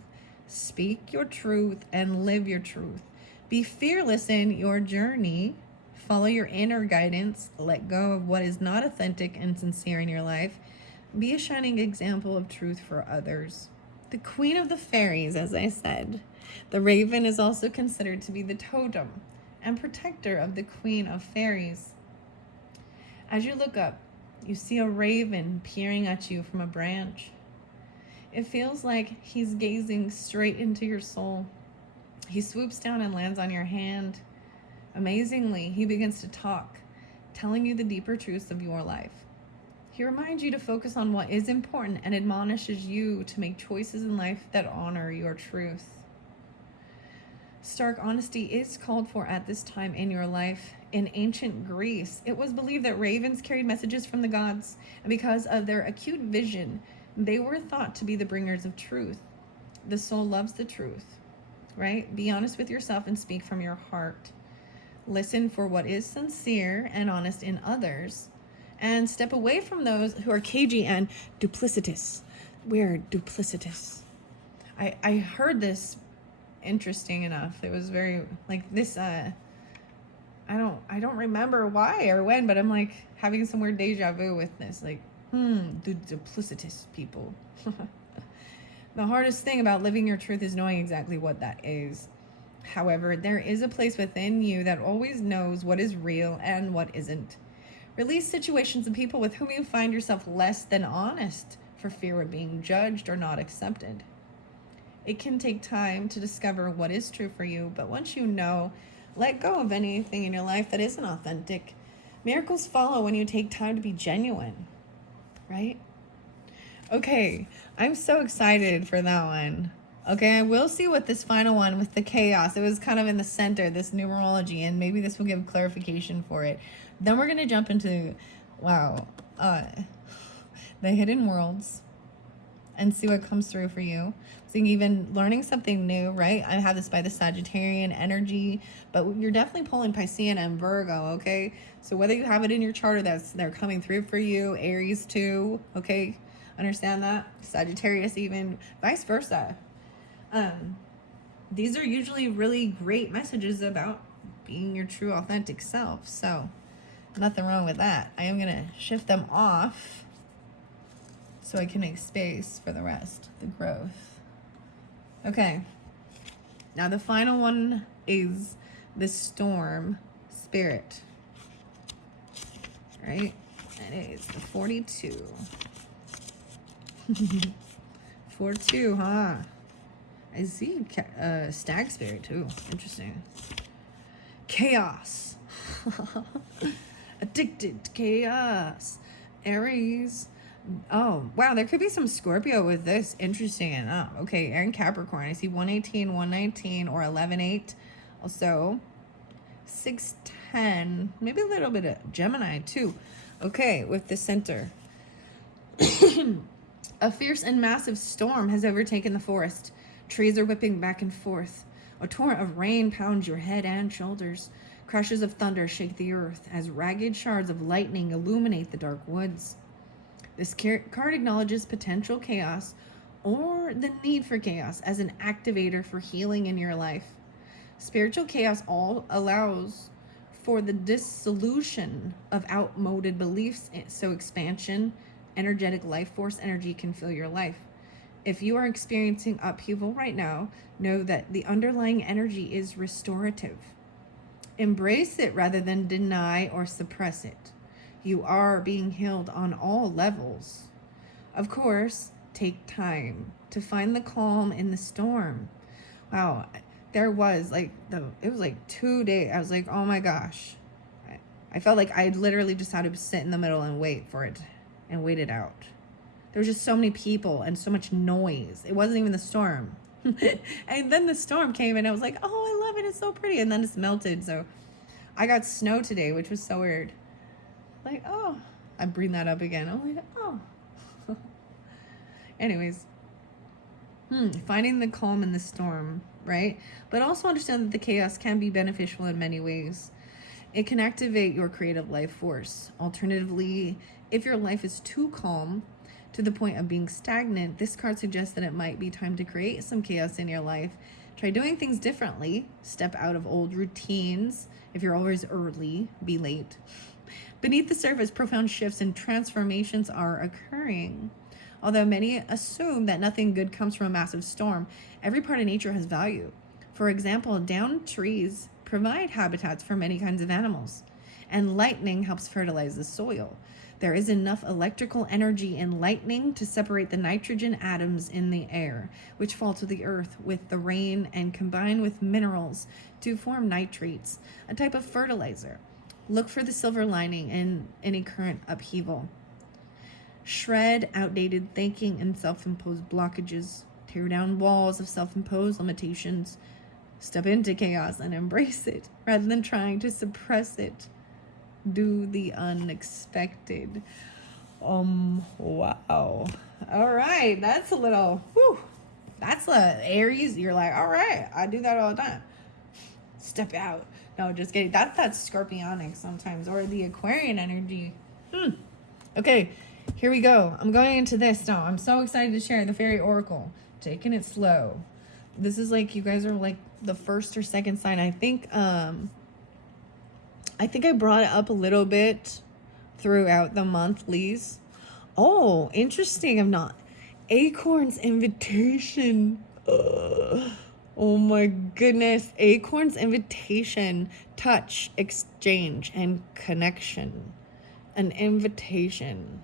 speak your truth, and live your truth. Be fearless in your journey. Follow your inner guidance. Let go of what is not authentic and sincere in your life. Be a shining example of truth for others. The Queen of the Fairies, as I said. The Raven is also considered to be the totem and protector of the Queen of Fairies. As you look up, you see a raven peering at you from a branch. It feels like he's gazing straight into your soul. He swoops down and lands on your hand. Amazingly, he begins to talk, telling you the deeper truths of your life. He reminds you to focus on what is important and admonishes you to make choices in life that honor your truth. Stark honesty is called for at this time in your life. In ancient Greece, it was believed that ravens carried messages from the gods, and because of their acute vision, they were thought to be the bringers of truth. The soul loves the truth, right? Be honest with yourself and speak from your heart. Listen for what is sincere and honest in others, and step away from those who are cagey and duplicitous. We're duplicitous. I heard this, interesting enough. It was very like this. I don't remember why or when, but I'm like having some weird deja vu with this. Like, the duplicitous people. The hardest thing about living your truth is knowing exactly what that is. However, there is a place within you that always knows what is real and what isn't. Release situations and people with whom you find yourself less than honest for fear of being judged or not accepted. It can take time to discover what is true for you, but once you know, let go of anything in your life that isn't authentic. Miracles follow when you take time to be genuine, right? Okay, I'm so excited for that one. Okay, I will see what this final one with the chaos. It was kind of in the center, this numerology, and maybe this will give clarification for it. Then we're going to jump into, the hidden worlds and see what comes through for you. seeing even learning something new, right? I have this by the Sagittarian energy, but you're definitely pulling Piscean and Virgo, okay? So whether you have it in your chart or they're coming through for you, Aries too, okay? Understand that? Sagittarius even, vice versa. These are usually really great messages about being your true authentic self. So nothing wrong with that. I am going to shift them off so I can make space for the rest, the growth. Okay. Now the final one is the storm spirit. Right? And it is the 42. 4-2, huh? I see stag spirit too. Interesting. Chaos. Addicted to chaos. Aries. Oh, wow. There could be some Scorpio with this. Interesting enough. Okay, and Capricorn. I see 118, 119, or 11-8. Also, 6-10. Maybe a little bit of Gemini too. Okay, with the center. A fierce and massive storm has overtaken the forest. Trees are whipping back and forth. A torrent of rain pounds your head and shoulders. Crashes of thunder shake the earth as ragged shards of lightning illuminate the dark woods. This card acknowledges potential chaos or the need for chaos as an activator for healing in your life. Spiritual chaos all allows for the dissolution of outmoded beliefs, so expansion, energetic life force energy can fill your life. If you are experiencing upheaval right now, know that the underlying energy is restorative. Embrace it rather than deny or suppress it. You are being healed on all levels. Of course, take time to find the calm in the storm. Wow, there was it was like 2 days. I was like, oh my gosh. I felt like I literally just had to sit in the middle and wait for it and wait it out. There were just so many people and so much noise. It wasn't even the storm. And then the storm came and I was like, oh, I love it. It's so pretty. And then it's melted. So I got snow today, which was so weird. Like, oh, I bring that up again. I'm like, oh. Anyways, finding the calm in the storm, right? But also understand that the chaos can be beneficial in many ways. It can activate your creative life force. Alternatively, if your life is too calm to the point of being stagnant, this card suggests that it might be time to create some chaos in your life. Try doing things differently. Step out of old routines. If you're always early, be late. Beneath the surface, profound shifts and transformations are occurring. Although many assume that nothing good comes from a massive storm, every part of nature has value. For example, downed trees provide habitats for many kinds of animals, and lightning helps fertilize the soil. There is enough electrical energy in lightning to separate the nitrogen atoms in the air, which fall to the earth with the rain and combine with minerals to form nitrates, a type of fertilizer. Look for the silver lining in any current upheaval. Shred outdated thinking and self-imposed blockages. Tear down walls of self-imposed limitations. Step into chaos and embrace it rather than trying to suppress it. Do the unexpected. Wow. All right. That's a little, that's a Aries. You're like, all right, I do that all the time. Step out. No, just kidding. That's that Scorpionic sometimes, or the Aquarian energy. Okay, here we go. I'm going into this now. I'm so excited to share the Faery Oracle. Taking it slow. This is like, you guys are like the first or second sign. I think I brought it up a little bit throughout the monthlies. Oh, interesting. I'm not. Acorn's invitation. Oh my goodness. Acorn's invitation. Touch, exchange, and connection. An invitation.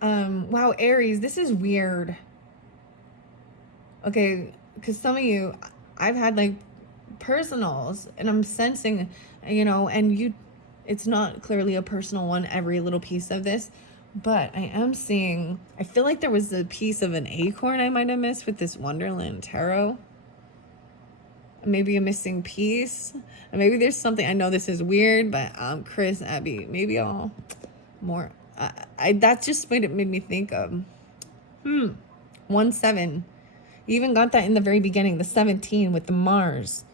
Wow, Aries, this is weird. Okay, because some of you, I've had like personals, and I'm sensing, and it's not clearly a personal one, every little piece of this, but I am seeing, I feel like there was a piece of an acorn I might have missed with this Wonderland Tarot. Maybe a missing piece. And maybe there's something, I know this is weird, but Chris, Abby, maybe I'll more, that's just what it made me think of. 1-7. You even got that in the very beginning, the 17 with the Mars.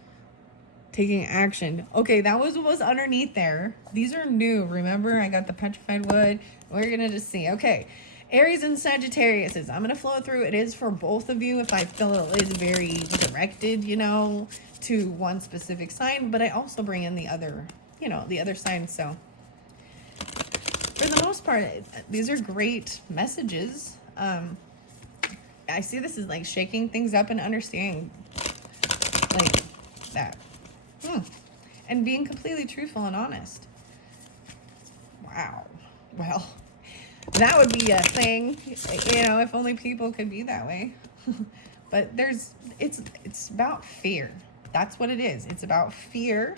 Taking action. Okay, that was what was underneath there. These are new. Remember, I got the petrified wood. We're going to just see. Okay, Aries and Sagittarius. I'm going to flow through. It is for both of you if I feel it is very directed, you know, to one specific sign. But I also bring in the other, you know, the other sign. So for the most part, these are great messages. I see this as like shaking things up and understanding like that. And being completely truthful and honest. Wow. Well, that would be a thing, you know, if only people could be that way. But it's about fear. That's what it is. It's about fear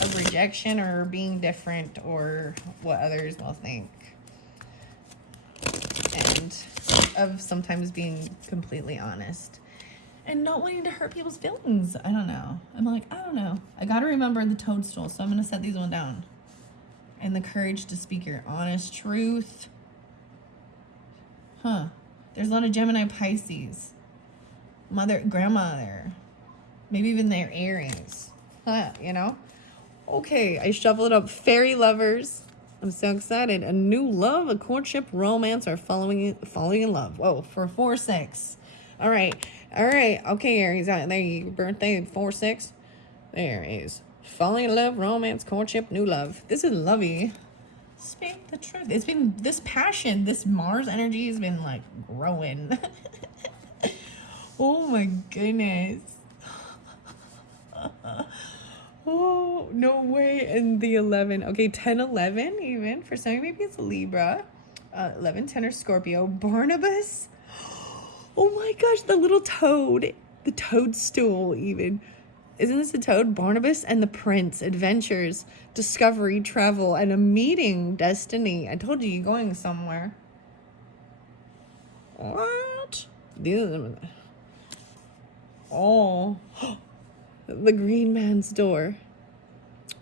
of rejection or being different or what others will think. And of sometimes being completely honest. And not wanting to hurt people's feelings. I don't know. I'm like, I don't know. I got to remember the toadstool, so I'm going to set these one down. And the courage to speak your honest truth. There's a lot of Gemini, Pisces. Grandmother. Maybe even their Aries. You know? Okay, I shuffled up fairy lovers. I'm so excited. A new love, a courtship, romance, or falling in love. Whoa, for 4-6. All right. Okay, Aries. There you birthday 4-6. There is falling in love, romance, courtship, new love. This is lovey. Speak the truth. It's been this passion, this Mars energy has been like growing. Oh my goodness. Oh, no way. And the 11. Okay, 10-11 even. For some, maybe it's Libra. 11-10 or Scorpio. Barnabas. Oh my gosh, the little toad. The toadstool even. Isn't this a toad? Barnabas and the Prince. Adventures, discovery, travel, and a meeting. Destiny. I told you, you're going somewhere. What? Oh. The Green Man's Door.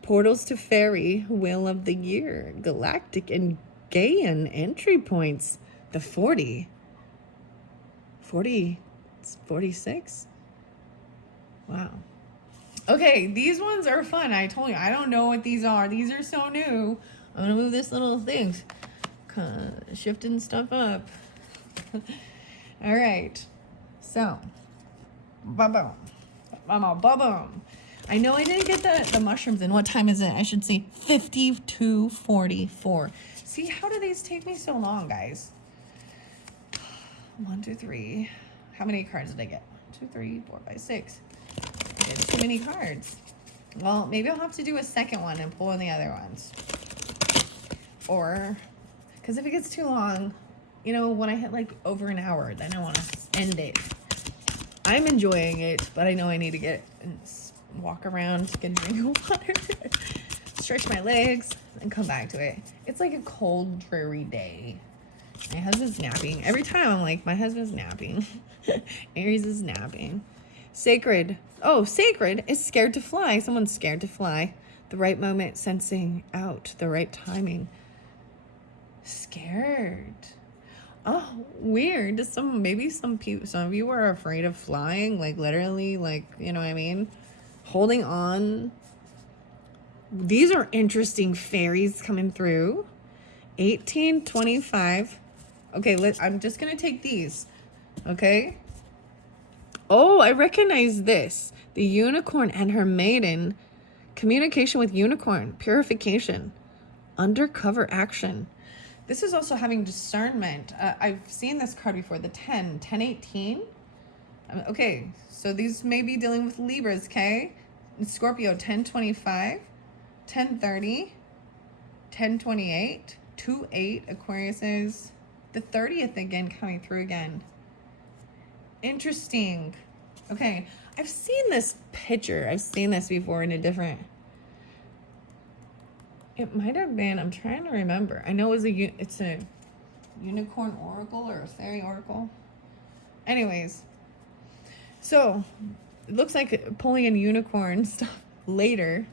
Portals to Faery. Wheel of the Year. Galactic and Gaian entry points. The 40. 46? Wow. Okay, these ones are fun. I told you, I don't know what these are. These are so new. I'm going to move this little thing. Shifting stuff up. All right. So, ba-boom. Ba-boom. I know I didn't get the mushrooms in. What time is it? I should see 52:44. See, how do these take me so long, guys? 1, 2, 3. How many cards did I get? 1, 2, 3, 4, 5, 6. I did too many cards. Well, maybe I'll have to do a second one and pull in the other ones. Or, because if it gets too long, you know, when I hit like over an hour, then I want to end it. I'm enjoying it, but I know I need to get walk around, get a drink of water, stretch my legs, and come back to it. It's like a cold, dreary day. My husband's napping. Every time I'm like, my husband's napping. Aries is napping. Sacred. Oh, sacred is scared to fly. Someone's scared to fly. The right moment, sensing out. The right timing. Scared. Oh, weird. Maybe some of you are afraid of flying, like literally, like, you know what I mean? Holding on. These are interesting fairies coming through. 1825. Okay, I'm just going to take these. Okay? Oh, I recognize this. The unicorn and her maiden. Communication with unicorn. Purification. Undercover action. This is also having discernment. I've seen this card before. The 1018. Okay, so these may be dealing with Libras, okay? Scorpio, 1025. 1030. 1028. 28. Aquarius is the 30th again, coming through again. Interesting. Okay, I've seen this picture. I've seen this before in a different... It might have been, I'm trying to remember. I know it's a unicorn oracle or a fairy oracle. Anyways, so it looks like pulling in unicorn stuff later.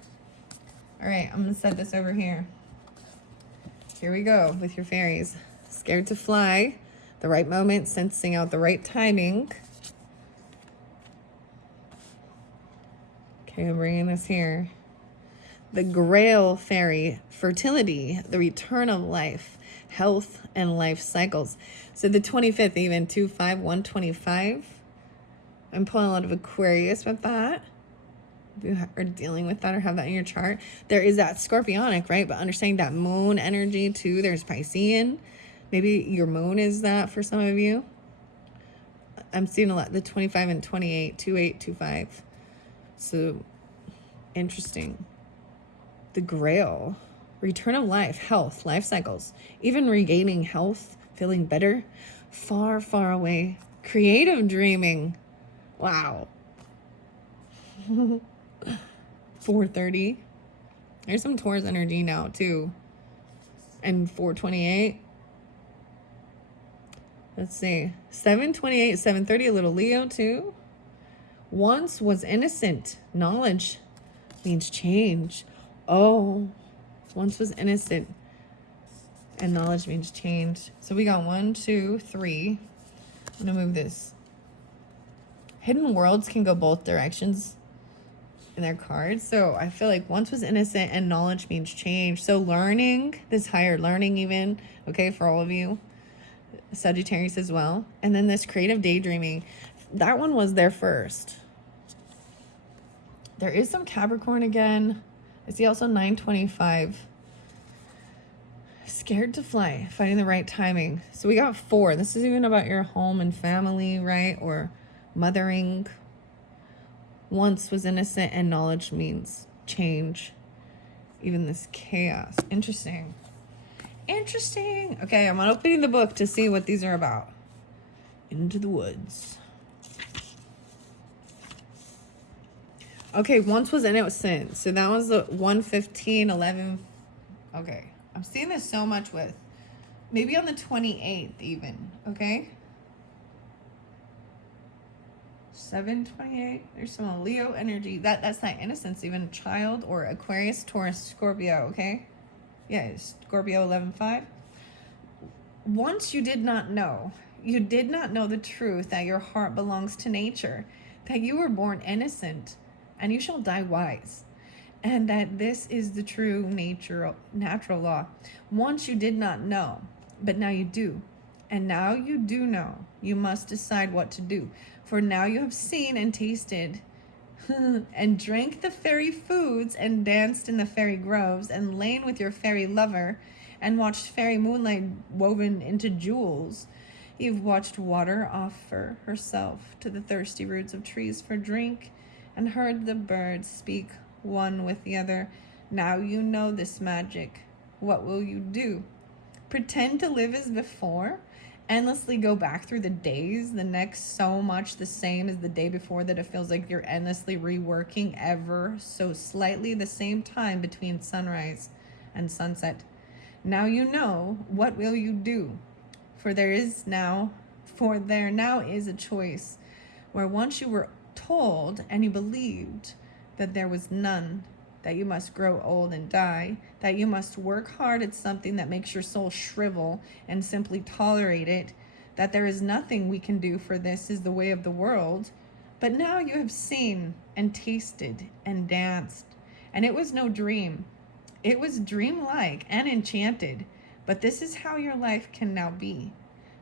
All right, I'm gonna set this over here. Here we go with your fairies. Scared to fly. the right moment, sensing out the right timing. Okay, I'm bringing this here. The Grail Fairy, fertility, the return of life, health, and life cycles. So the 25th, even 25125. I'm pulling a lot of Aquarius with that. If you are dealing with that or have that in your chart, there is that Scorpionic, right? But understanding that moon energy too. There's Piscean. Maybe your moon is that for some of you. I'm seeing a lot, the 25 and 28, 2825. So interesting. The Grail, return of life, health, life cycles, even regaining health, feeling better, far, far away, creative dreaming. Wow. 430. There's some Taurus energy now too. And 428. Let's see. 728, 730, a little Leo too. Once was innocent. Knowledge means change. Oh, once was innocent. And knowledge means change. So we got 1, 2, 3. I'm going to move this. Hidden worlds can go both directions in their cards. So I feel like once was innocent and knowledge means change. So learning, this higher learning even, okay, for all of you. Sagittarius as well. And then this creative daydreaming, that one was there first. There is some Capricorn again. I see also 925. Scared to fly, finding the right timing. So we got 4. This is even about your home and family, right? Or mothering. Once was innocent and knowledge means change. Even this chaos. Interesting. Interesting. Okay, I'm opening the book to see what these are about. Into the woods. Okay, once was innocent. So that was the 115, 11. Okay, I'm seeing this so much with. Maybe on the 28th even, okay? 728. There's some Leo energy. That's not innocence, even child or Aquarius, Taurus, Scorpio, okay? Yeah, Scorpio 11.5. Once you did not know the truth that your heart belongs to nature, that you were born innocent and you shall die wise, and that this is the true natural law. Once you did not know, but now you do. And now you do know. You must decide what to do. For now you have seen and tasted and drank the fairy foods and danced in the fairy groves and lain with your fairy lover and watched fairy moonlight woven into jewels. You've watched water offer herself to the thirsty roots of trees for drink and heard the birds speak one with the other. Now you know this magic. What will you do? Pretend to live as before? Endlessly go back through the days, the next so much the same as the day before that it feels like you're endlessly reworking ever so slightly the same time between sunrise and sunset. Now you know, what will you do? For there now is a choice where once you were told and you believed that there was none, that you must grow old and die, that you must work hard at something that makes your soul shrivel and simply tolerate it, that there is nothing we can do, for this is the way of the world. But now you have seen and tasted and danced, and it was no dream. It was dreamlike and enchanted, but this is how your life can now be.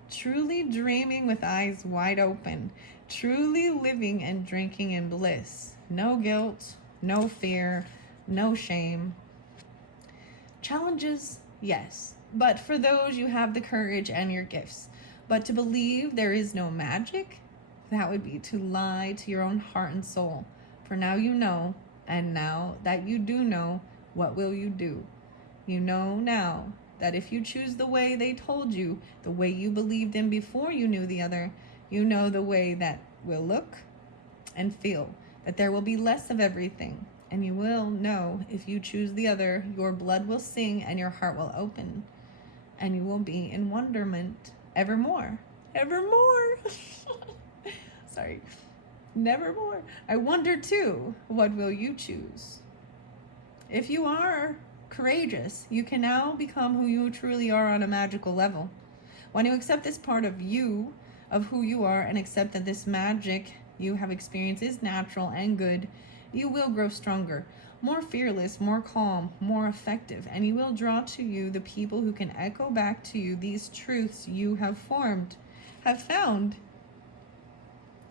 Truly dreaming with eyes wide open, truly living and drinking in bliss. No guilt, no fear, no shame. Challenges, yes, but for those you have the courage and your gifts. But to believe there is no magic, that would be to lie to your own heart and soul. For now you know, and now that you do know, what will you do? You know now that if you choose the way they told you, the way you believed in before you knew the other, you know the way that will look and feel, that there will be less of everything. And you will know if you choose the other, your blood will sing and your heart will open. And you will be in wonderment evermore. Evermore. Sorry. Nevermore. I wonder too, what will you choose? If you are courageous, you can now become who you truly are on a magical level. When you accept this part of you, of who you are, and accept that this magic you have experienced is natural and good, you will grow stronger, more fearless, more calm, more effective, and you will draw to you the people who can echo back to you these truths you have found.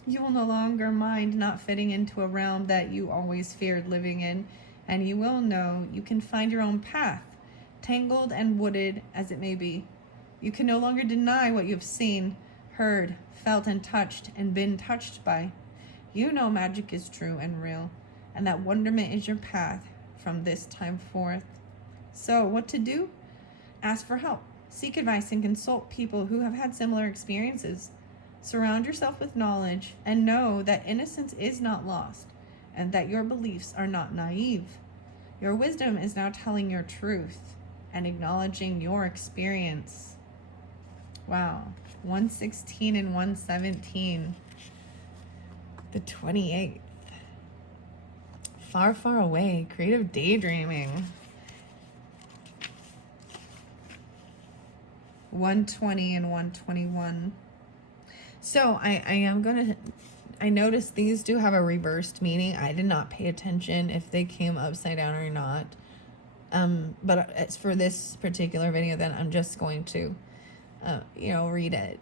You will no longer mind not fitting into a realm that you always feared living in, and you will know you can find your own path, tangled and wooded as it may be. You can no longer deny what you have seen, heard, felt, and touched, and been touched by. You know magic is true and real, and that wonderment is your path from this time forth. So, what to do? Ask for help, seek advice, and consult people who have had similar experiences. Surround yourself with knowledge and know that innocence is not lost and that your beliefs are not naive. Your wisdom is now telling your truth and acknowledging your experience. Wow. 116 and 117. The 28th. Far, far away. Creative daydreaming. 120 and 121. So I noticed these do have a reversed meaning. I did not pay attention if they came upside down or not. But it's for this particular video, then I'm just going to, read it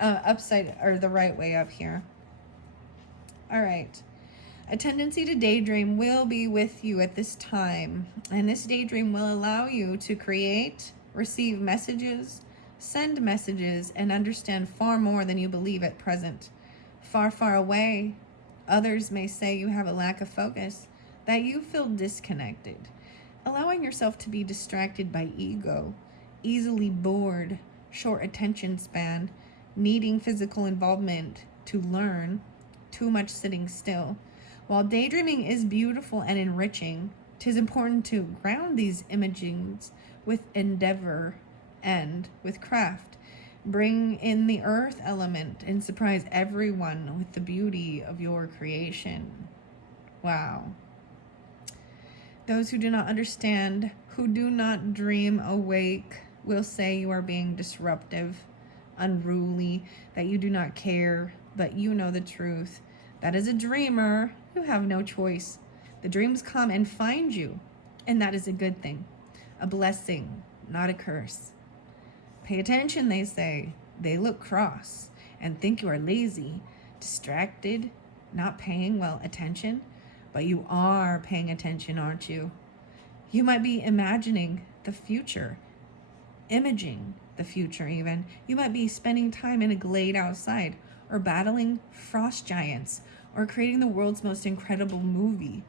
upside or the right way up here. All right. A tendency to daydream will be with you at this time, and this daydream will allow you to create, receive messages, send messages, and understand far more than you believe at present. Far, far away, others may say you have a lack of focus, that you feel disconnected, allowing yourself to be distracted by ego, easily bored, short attention span, needing physical involvement to learn, too much sitting still. While daydreaming is beautiful and enriching, 'tis important to ground these imagings with endeavor and with craft. Bring in the earth element and surprise everyone with the beauty of your creation. Wow. Those who do not understand, who do not dream awake, will say you are being disruptive, unruly, that you do not care, but you know the truth. That as a dreamer, you have no choice. The dreams come and find you, and that is a good thing, a blessing, not a curse. Pay attention, they say. They look cross and think you are lazy, distracted, not paying well attention, but you are paying attention, aren't you? You might be imagining the future, imaging the future even. You might be spending time in a glade outside, or battling frost giants, or creating the world's most incredible movie.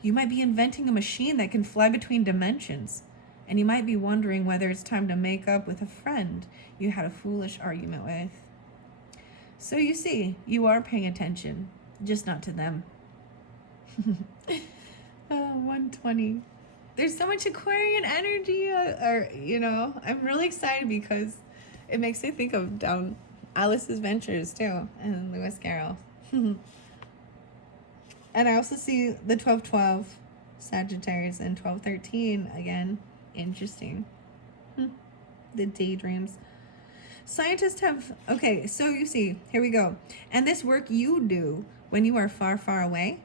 You might be inventing a machine that can fly between dimensions, and you might be wondering whether it's time to make up with a friend you had a foolish argument with. So you see, you are paying attention, just not to them. 120. There's so much Aquarian energy, I'm really excited because it makes me think of down Alice's Ventures too, and Lewis Carroll. And I also see the 12-12 Sagittarius and 12-13 again. Interesting. The daydreams. Scientists have, okay, so you see, here we go. And this work you do when you are far, far away,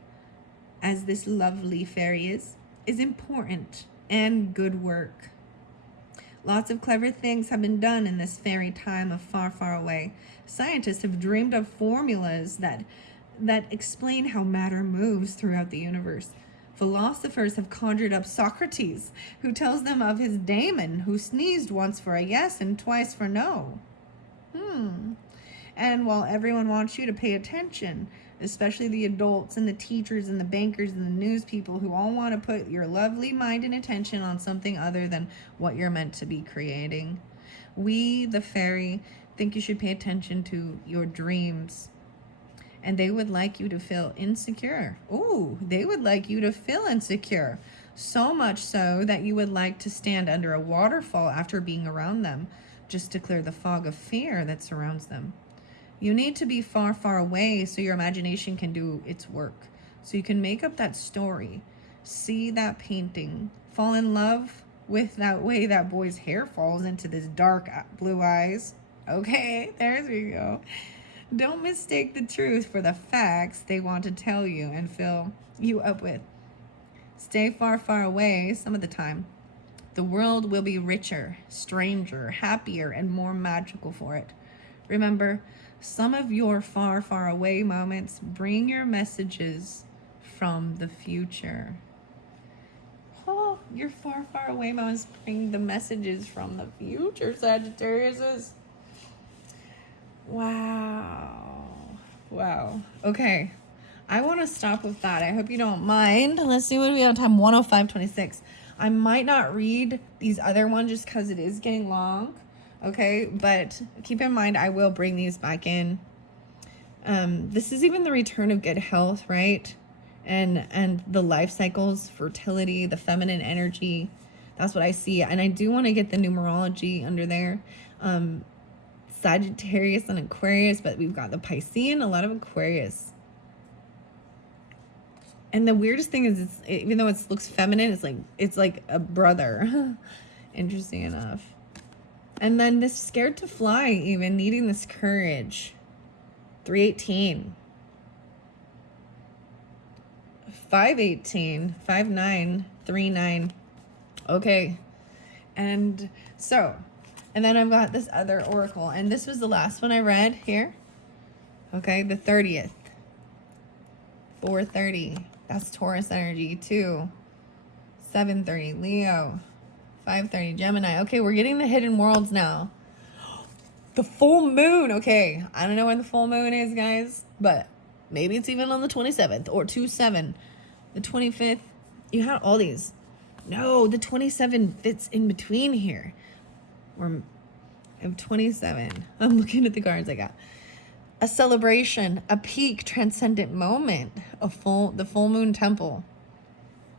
as this lovely fairy is important and good work. Lots of clever things have been done in this fairy time of far, far away. Scientists have dreamed of formulas that explain how matter moves throughout the universe. Philosophers have conjured up Socrates, who tells them of his daemon, who sneezed once for a yes and twice for no. And while everyone wants you to pay attention, especially the adults and the teachers and the bankers and the news people who all want to put your lovely mind and attention on something other than what you're meant to be creating. We, the fairy, think you should pay attention to your dreams. And they would like you to feel insecure. Ooh, they would like you to feel insecure. So much so that you would like to stand under a waterfall after being around them, just to clear the fog of fear that surrounds them. You need to be far, far away so your imagination can do its work. So you can make up that story, see that painting, fall in love with that way that boy's hair falls into this dark blue eyes. Okay, there we go. Don't mistake the truth for the facts they want to tell you and fill you up with. Stay far, far away some of the time. The world will be richer, stranger, happier, and more magical for it. Remember, some of your far, far away moments bring your messages from the future. Oh, your far, far away moments bring the messages from the future, Sagittarius. Wow. Wow. Okay. I want to stop with that. I hope you don't mind. Let's see what we have time. 105:26. I might not read these other ones just because it is getting long. Okay. But keep in mind, I will bring these back in. This is even the return of good health, right? And the life cycles, fertility, the feminine energy. That's what I see. And I do want to get the numerology under there. Sagittarius and Aquarius, but we've got the Piscean, a lot of Aquarius. And the weirdest thing is, even though it looks feminine, it's like a brother. Interesting enough. And then this scared to fly, even needing this courage. 318. 518. 59. 39. Okay. And so, and then I've got this other oracle, and this was the last one I read here. Okay, the 30th. 4:30. That's Taurus energy too. 7:30, Leo. 5:30, Gemini. Okay, we're getting the hidden worlds now. The full moon. Okay, I don't know when the full moon is, guys, but maybe it's even on the 27th or 2/7. The 25th. You had all these. No, the 27 fits in between here. Or I have 27. I'm looking at the cards I got. A celebration, a peak, transcendent moment, the full moon temple.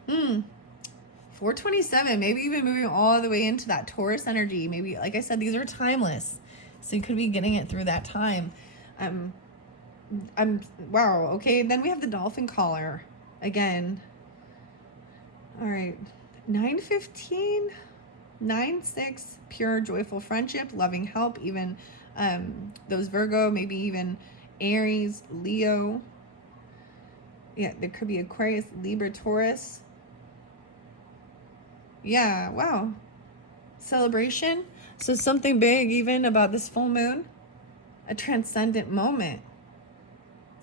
427, maybe even moving all the way into that Taurus energy. Maybe, like I said, these are timeless, so you could be getting it through that time. Wow. Okay, then we have the dolphin collar again. All right, 9:15, 9/6, pure joyful friendship, loving help, even. Those Virgo, maybe even Aries, Leo. Yeah, there could be Aquarius, Libra, Taurus. Yeah, wow. Celebration. So something big even about this full moon. A transcendent moment.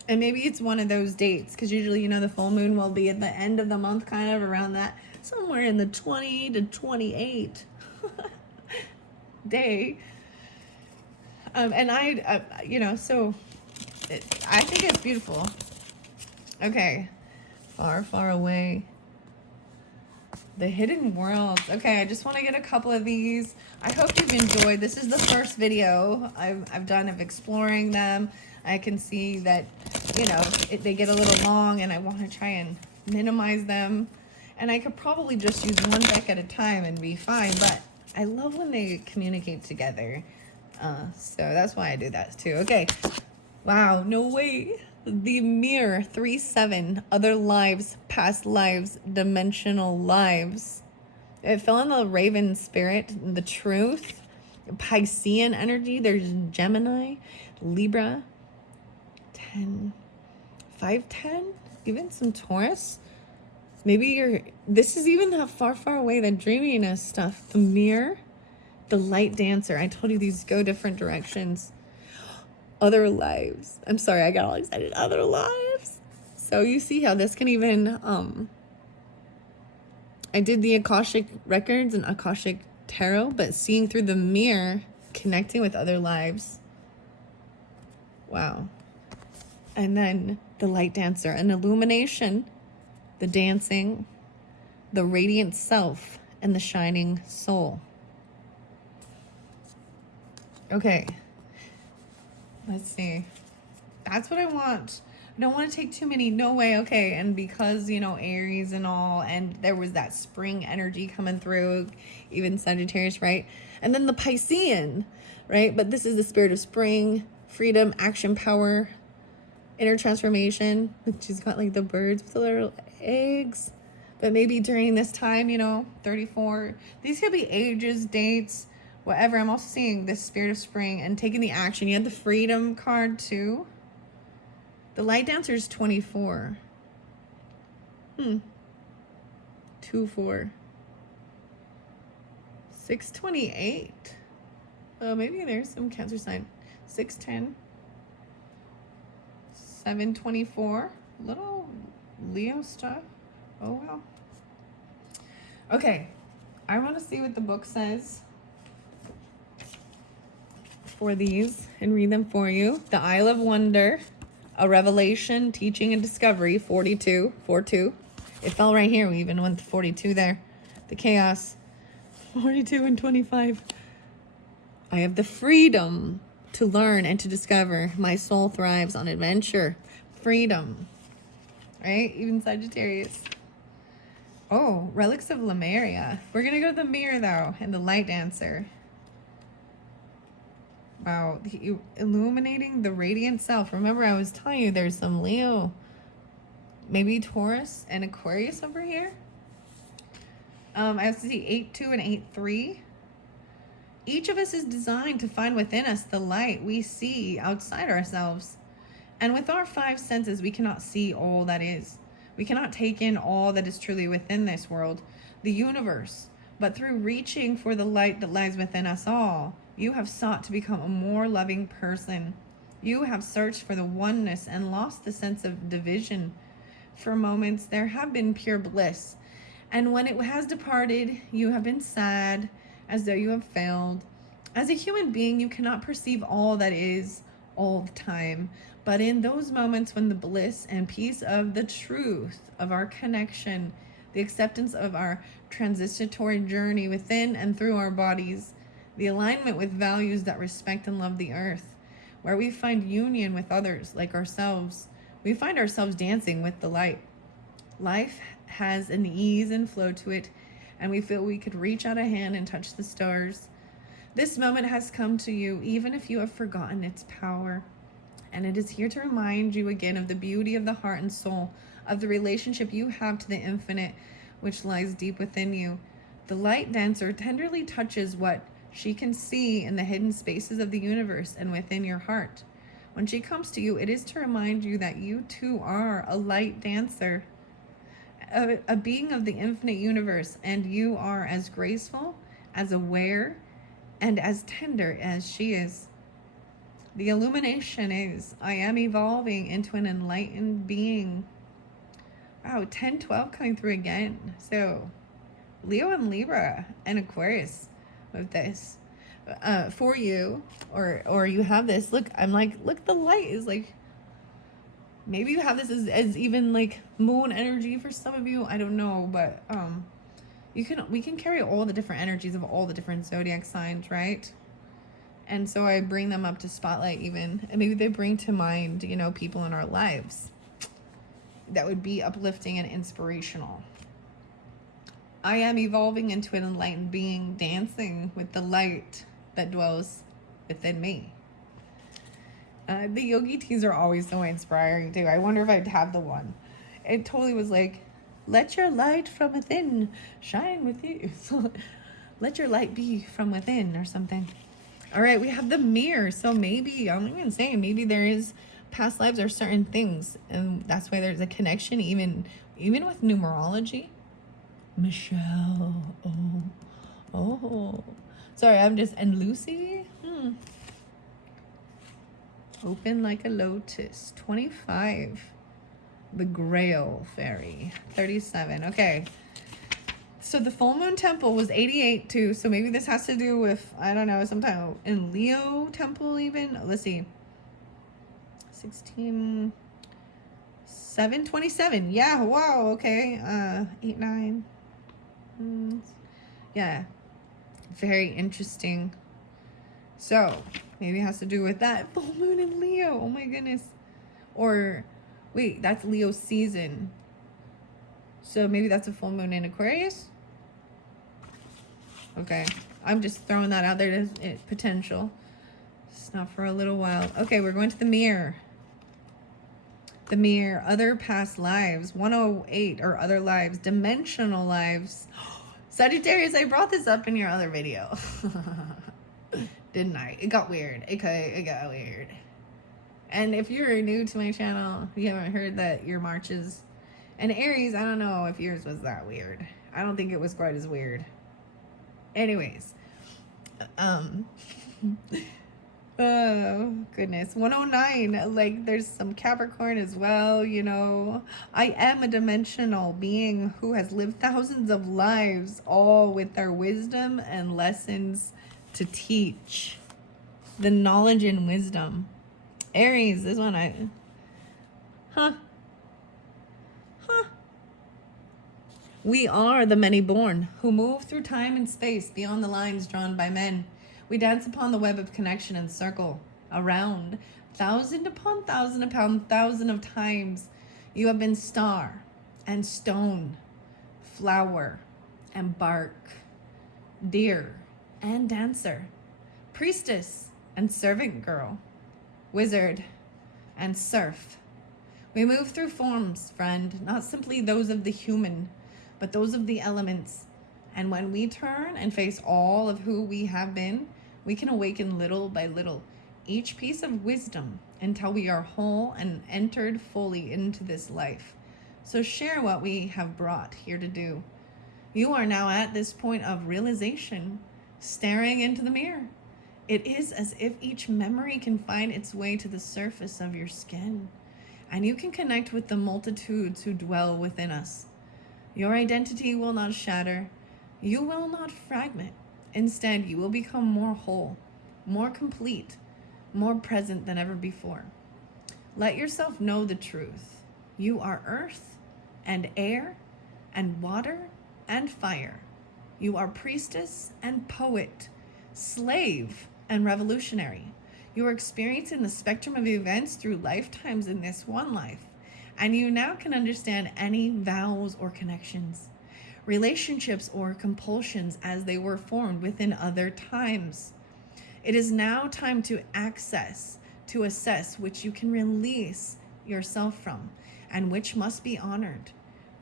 And maybe it's one of those dates, because usually, the full moon will be at the end of the month, kind of around that, somewhere in the 20 to 28 day. And I think it's beautiful. Okay. Far, far away. The hidden worlds. Okay, I just want to get a couple of these. I hope you've enjoyed. This is the first video I've done of exploring them. I can see that, they get a little long, and I want to try and minimize them. And I could probably just use one deck at a time and be fine, but I love when they communicate together. So that's why I do that too. Okay. Wow. No way. The mirror. 3/7. Other lives. Past lives. Dimensional lives. It fell in the Raven spirit. The truth. Piscean energy. There's Gemini. Libra. 10. 5:10. Even some Taurus. Maybe this is even that far, far away. The dreaminess stuff. The mirror. The light dancer. I told you these go different directions. Other lives. I'm sorry, I got all excited. Other lives. So you see how this can even, I did the Akashic records and Akashic tarot, but seeing through the mirror, connecting with other lives. Wow. And then the light dancer, an illumination, the dancing, the radiant self, and the shining soul. Okay, let's see. That's what I want. I don't want to take too many. No way. Okay, and because, Aries and all, and there was that spring energy coming through, even Sagittarius, right? And then the Piscean, right? But this is the spirit of spring, freedom, action, power, inner transformation. She's got like the birds with the little eggs. But maybe during this time, you know, 34, these could be ages, dates, whatever. I'm also seeing this spirit of spring and taking the action. You had the freedom card too. The light dancer is 24. 2-4. 628. Oh, maybe there's some Cancer sign. 610. 724. Little Leo stuff. Oh, wow. Okay. I want to see what the book says for these and read them for you. The Isle of Wonder, a revelation, teaching, and discovery, 42, 4-2. It fell right here. We even went to 42 there. The chaos, 42 and 25. I have the freedom to learn and to discover. My soul thrives on adventure. Freedom. Right? Even Sagittarius. Oh, relics of Lemuria. We're going to go to the mirror, though, and the light dancer. Wow. Illuminating the radiant self. Remember, I was telling you there's some Leo, maybe Taurus and Aquarius over here. I also see 8-2 and 8-3. Each of us is designed to find within us the light we see outside ourselves. And with our 5 senses, we cannot see all that is. We cannot take in all that is truly within this world, the universe. But through reaching for the light that lies within us all, you have sought to become a more loving person. You have searched for the oneness and lost the sense of division. For moments, there have been pure bliss. And when it has departed, you have been sad, as though you have failed. As a human being, you cannot perceive all that is all the time. But in those moments when the bliss and peace of the truth of our connection, the acceptance of our transitory journey within and through our bodies, the alignment with values that respect and love the earth, where we find union with others like ourselves, we find ourselves dancing with the light. Life has an ease and flow to it, and we feel we could reach out a hand and touch the stars. This moment has come to you, even if you have forgotten its power. And it is here to remind you again of the beauty of the heart and soul, of the relationship you have to the infinite, which lies deep within you. The light dancer tenderly touches what she can see in the hidden spaces of the universe and within your heart. When she comes to you, it is to remind you that you too are a light dancer, a being of the infinite universe, and you are as graceful, as aware, and as tender as she is. The illumination is, I am evolving into an enlightened being. Wow, 10-12 coming through again. So, Leo and Libra and Aquarius with this. For you, or you have this. Look, I'm like, look, the light is like, maybe you have this as even like moon energy for some of you. I don't know, but we can carry all the different energies of all the different zodiac signs, right? And so I bring them up to spotlight even, and maybe they bring to mind, you know, people in our lives that would be uplifting and inspirational. I am evolving into an enlightened being, dancing with the light that dwells within me. The yogi teas are always so inspiring too. I wonder if I'd have the one. It totally was like, let your light from within shine with you. Let your light be from within or something. All right, we have the mirror. So maybe, I'm even saying, maybe there is past lives or certain things. And that's why there's a connection, even with numerology. Michelle. Oh. Sorry, and Lucy. Open like a lotus. 25. The Grail Fairy. 37. Okay. So the full moon temple was 88 too. So maybe this has to do with, I don't know, sometime in Leo temple even. Let's see. 16. 727. Yeah. Wow. Okay. 8, 9. Yeah. Very interesting. So maybe it has to do with that full moon in Leo. Oh my goodness. Or wait, that's Leo season. So maybe that's a full moon in Aquarius. Okay, I'm just throwing that out there as potential. It's not for a little while. Okay, we're going to the mirror. the mirror, other past lives, 108 or other lives, dimensional lives. Sagittarius, I brought this up in your other video. Didn't I? It got weird. It got weird. And if you're new to my channel, you haven't heard that your Marches and Aries, I don't know if yours was that weird. I don't think it was quite as weird. Anyways, oh goodness, 109, like there's some Capricorn as well, you know. I am a dimensional being who has lived thousands of lives, all with their wisdom and lessons to teach. The knowledge and wisdom. Aries, this one We are the many born who move through time and space beyond the lines drawn by men. We dance upon the web of connection and circle around, thousand upon thousand of times. You have been star and stone, flower and bark, deer and dancer, priestess and servant girl, wizard and serf. We move through forms, friend, not simply those of the human, but those of the elements. And when we turn and face all of who we have been, we can awaken little by little each piece of wisdom until we are whole and entered fully into this life. So share what we have brought here to do. You are now at this point of realization, staring into the mirror. It is as if each memory can find its way to the surface of your skin, and you can connect with the multitudes who dwell within us. Your identity will not shatter. You will not fragment. Instead, you will become more whole, more complete, more present than ever before. Let yourself know the truth. You are earth and air and water and fire. You are priestess and poet, slave and revolutionary. You are experiencing the spectrum of events through lifetimes in this one life, and you now can understand any vows or connections, relationships or compulsions as they were formed within other times. It is now time to assess which you can release yourself from, and which must be honored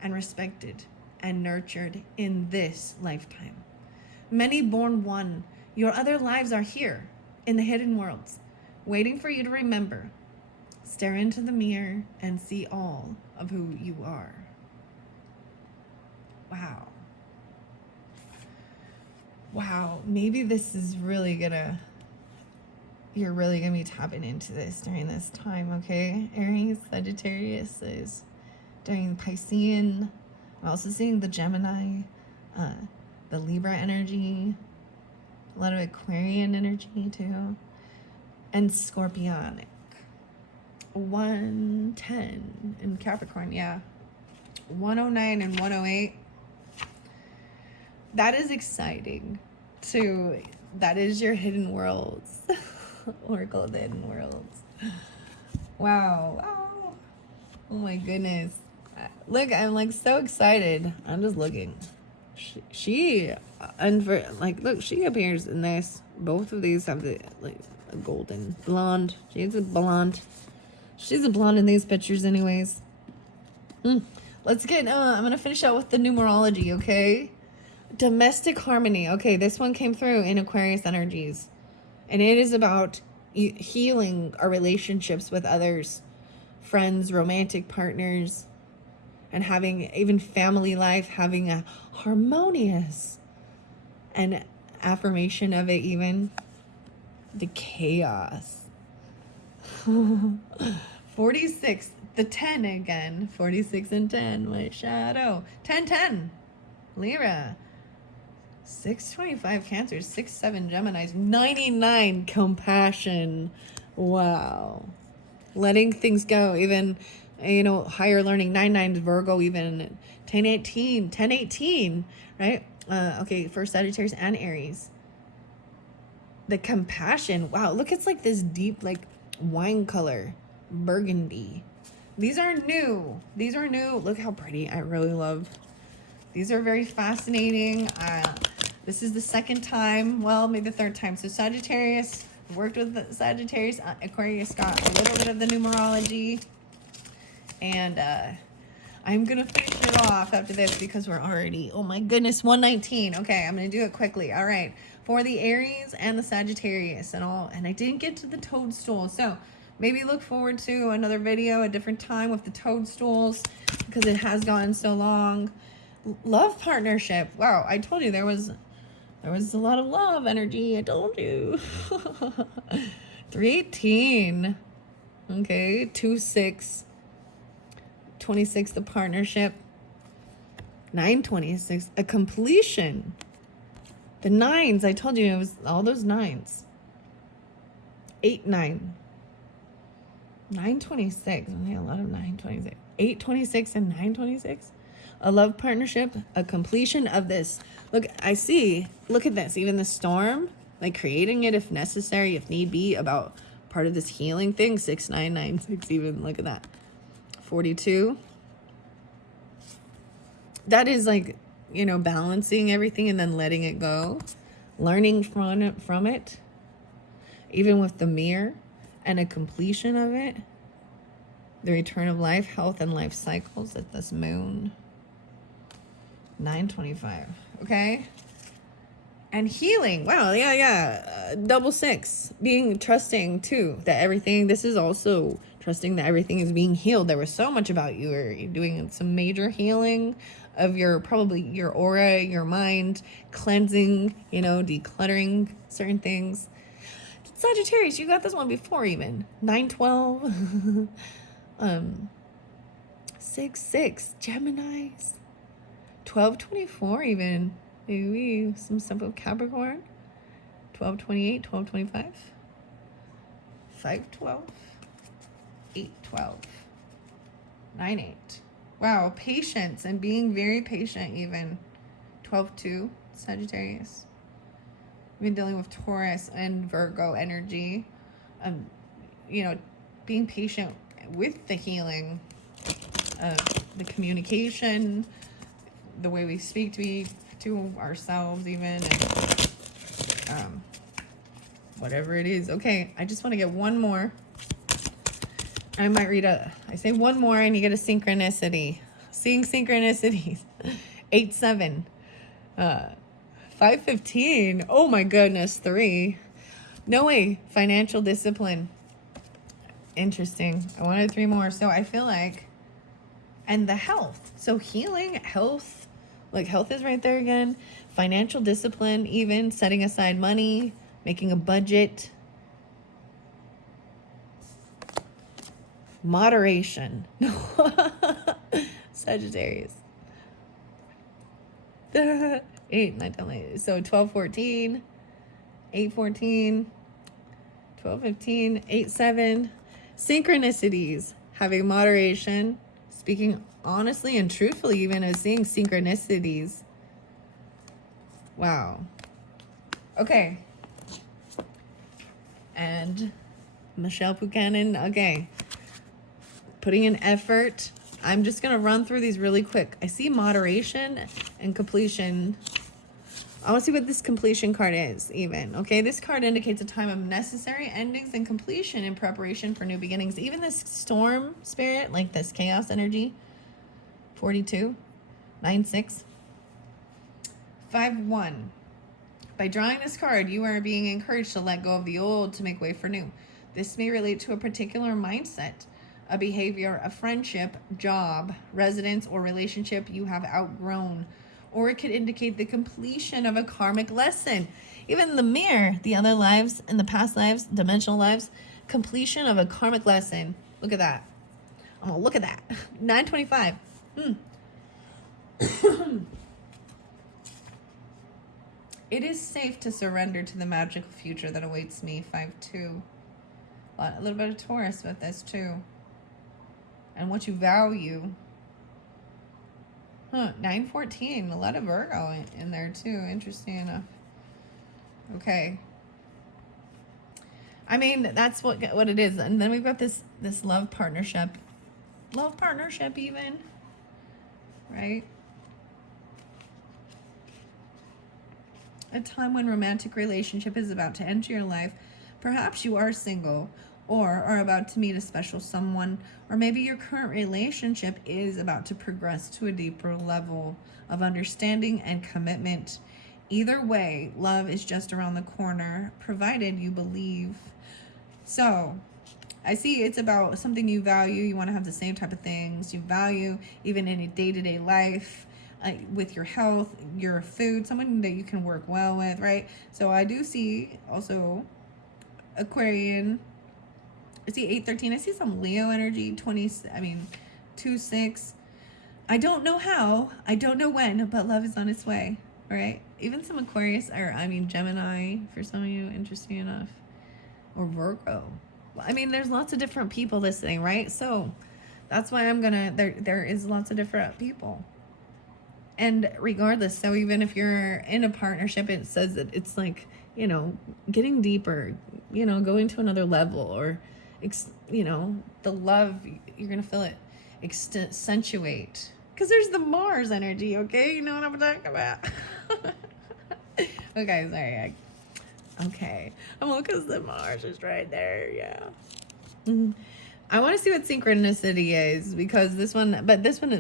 and respected and nurtured in this lifetime. Many born one, your other lives are here in the hidden worlds, waiting for you to remember. Stare into the mirror and see all of who you are. Wow. Wow, maybe this is really you're really gonna be tapping into this during this time, okay? Aries, Sagittarius is during Piscean. I'm also seeing the Gemini, the Libra energy, a lot of Aquarian energy too, and Scorpionic. 110 in Capricorn, yeah. 109 and 108. That is exciting too. That is your hidden worlds. Oracle of the hidden worlds. Wow. Wow. Oh my goodness. Look, I'm like so excited. I'm just looking. She look, she appears in this. Both of these have the like a golden blonde. She's a blonde. She's a blonde in these pictures anyways. Let's get I'm gonna finish out with the numerology, okay? Domestic harmony. Okay, this one came through in Aquarius energies, and it is about healing our relationships with others, friends, romantic partners, and having even family life, having a harmonious and affirmation of it, even the chaos. 46, the 10 again. 46 and 10, my shadow. 10, Libra. 625 Cancer, 6-7 Geminis, 99 compassion. Wow. Letting things go, even, higher learning, 9 Virgo, even 1018, right? Okay, for Sagittarius and Aries. The compassion, wow, look, it's like this deep, like wine color, burgundy. These are new. Look how pretty. I really love. These are very fascinating. This is the second time, well, maybe the third time. So Sagittarius, worked with the Sagittarius. Aquarius got a little bit of the numerology. And I'm going to finish it off after this because we're already, oh my goodness, 119. Okay, I'm going to do it quickly. All right. For the Aries and the Sagittarius and all. And I didn't get to the toadstools. So maybe look forward to another video, a different time with the toadstools because it has gotten so long. Love partnership. Wow, I told you there was a lot of love energy. I told you. 318. Okay, 26. 26, the partnership. 926, a completion. The nines, I told you it was all those nines. 8, 9. 926. Only a lot of 926. 826 and 926. A love partnership, a completion of this. Look, I see. Look at this. Even the storm, like creating it if necessary, if need be, about part of this healing thing. 6996. Even look at that. 42. That is like, you know, balancing everything and then letting it go, learning from it, even with the mirror and a completion of it. The return of life, health, and life cycles at this moon. 925. Okay. And healing. Wow. Yeah. Double 6. Being trusting too that everything. This is also trusting that everything is being healed. There was so much about you. You're doing some major healing of probably your aura, your mind, cleansing, you know, decluttering certain things. Sagittarius, you got this one before even. 912. 6, Geminis. 1224 even. Maybe some stuff with Capricorn. 1228, 1225. 512. 812. 98. Wow, patience and being very patient even. 12-2, Sagittarius. We've been dealing with Taurus and Virgo energy. You know, being patient with the healing, the communication, the way we speak to ourselves even, and whatever it is. Okay, I just want to get one more. I might read I say one more and you get a synchronicity. Seeing synchronicities. 8-7. 5-15. Oh my goodness. 3. No way. Financial discipline. Interesting. I wanted 3 more. So I feel like, and the health. So healing, health, like health is right there again. Financial discipline, even setting aside money, making a budget. Moderation. Sagittarius. 8, 9, 10, so 12-14, 8-14, 12-15, 8-7. Synchronicities. Having moderation. Speaking honestly and truthfully, even as seeing synchronicities. Wow. Okay. And Michelle Buchanan. Okay. Putting in effort. I'm just going to run through these really quick. I see moderation and completion. I want to see what this completion card is even. Okay, this card indicates a time of necessary endings and completion in preparation for new beginnings. Even this storm spirit, like this chaos energy. 42, 9-6, 5-1. By drawing this card, you are being encouraged to let go of the old to make way for new. This may relate to a particular mindset, a behavior, a friendship, job, residence, or relationship you have outgrown. Or it could indicate the completion of a karmic lesson. Even the mirror, the other lives, in the past lives, dimensional lives, completion of a karmic lesson. Look at that. Oh, look at that. 925. It is safe to surrender to the magical future that awaits me. 5-2. A little bit of Taurus with this too. And what you value. 9-14. A lot of Virgo in there too. Interesting enough. Okay. I mean, that's what it is. And then we've got this love partnership. Love partnership even. Right? A time when romantic relationship is about to enter your life. Perhaps you are single or are about to meet a special someone, or maybe your current relationship is about to progress to a deeper level of understanding and commitment. Either way, love is just around the corner, provided you believe. So, I see it's about something you value. You want to have the same type of things you value, even in a day-to-day life, with your health, your food, someone that you can work well with, right? So I do see also Aquarian. I see 813. I see some Leo energy, 2-6. I don't know how, I don't know when, but love is on its way, right? Even some Aquarius, or Gemini, for some of you, interesting enough, or Virgo. I mean, there's lots of different people listening, right? So that's why there is lots of different people. And regardless, so even if you're in a partnership, it says that it's like, getting deeper, going to another level, or, the love, you're going to feel it accentuate. Because there's the Mars energy, okay? You know what I'm talking about? Okay, sorry. Okay. Because the Mars is right there, yeah. Mm-hmm. I want to see what synchronicity is, because this one,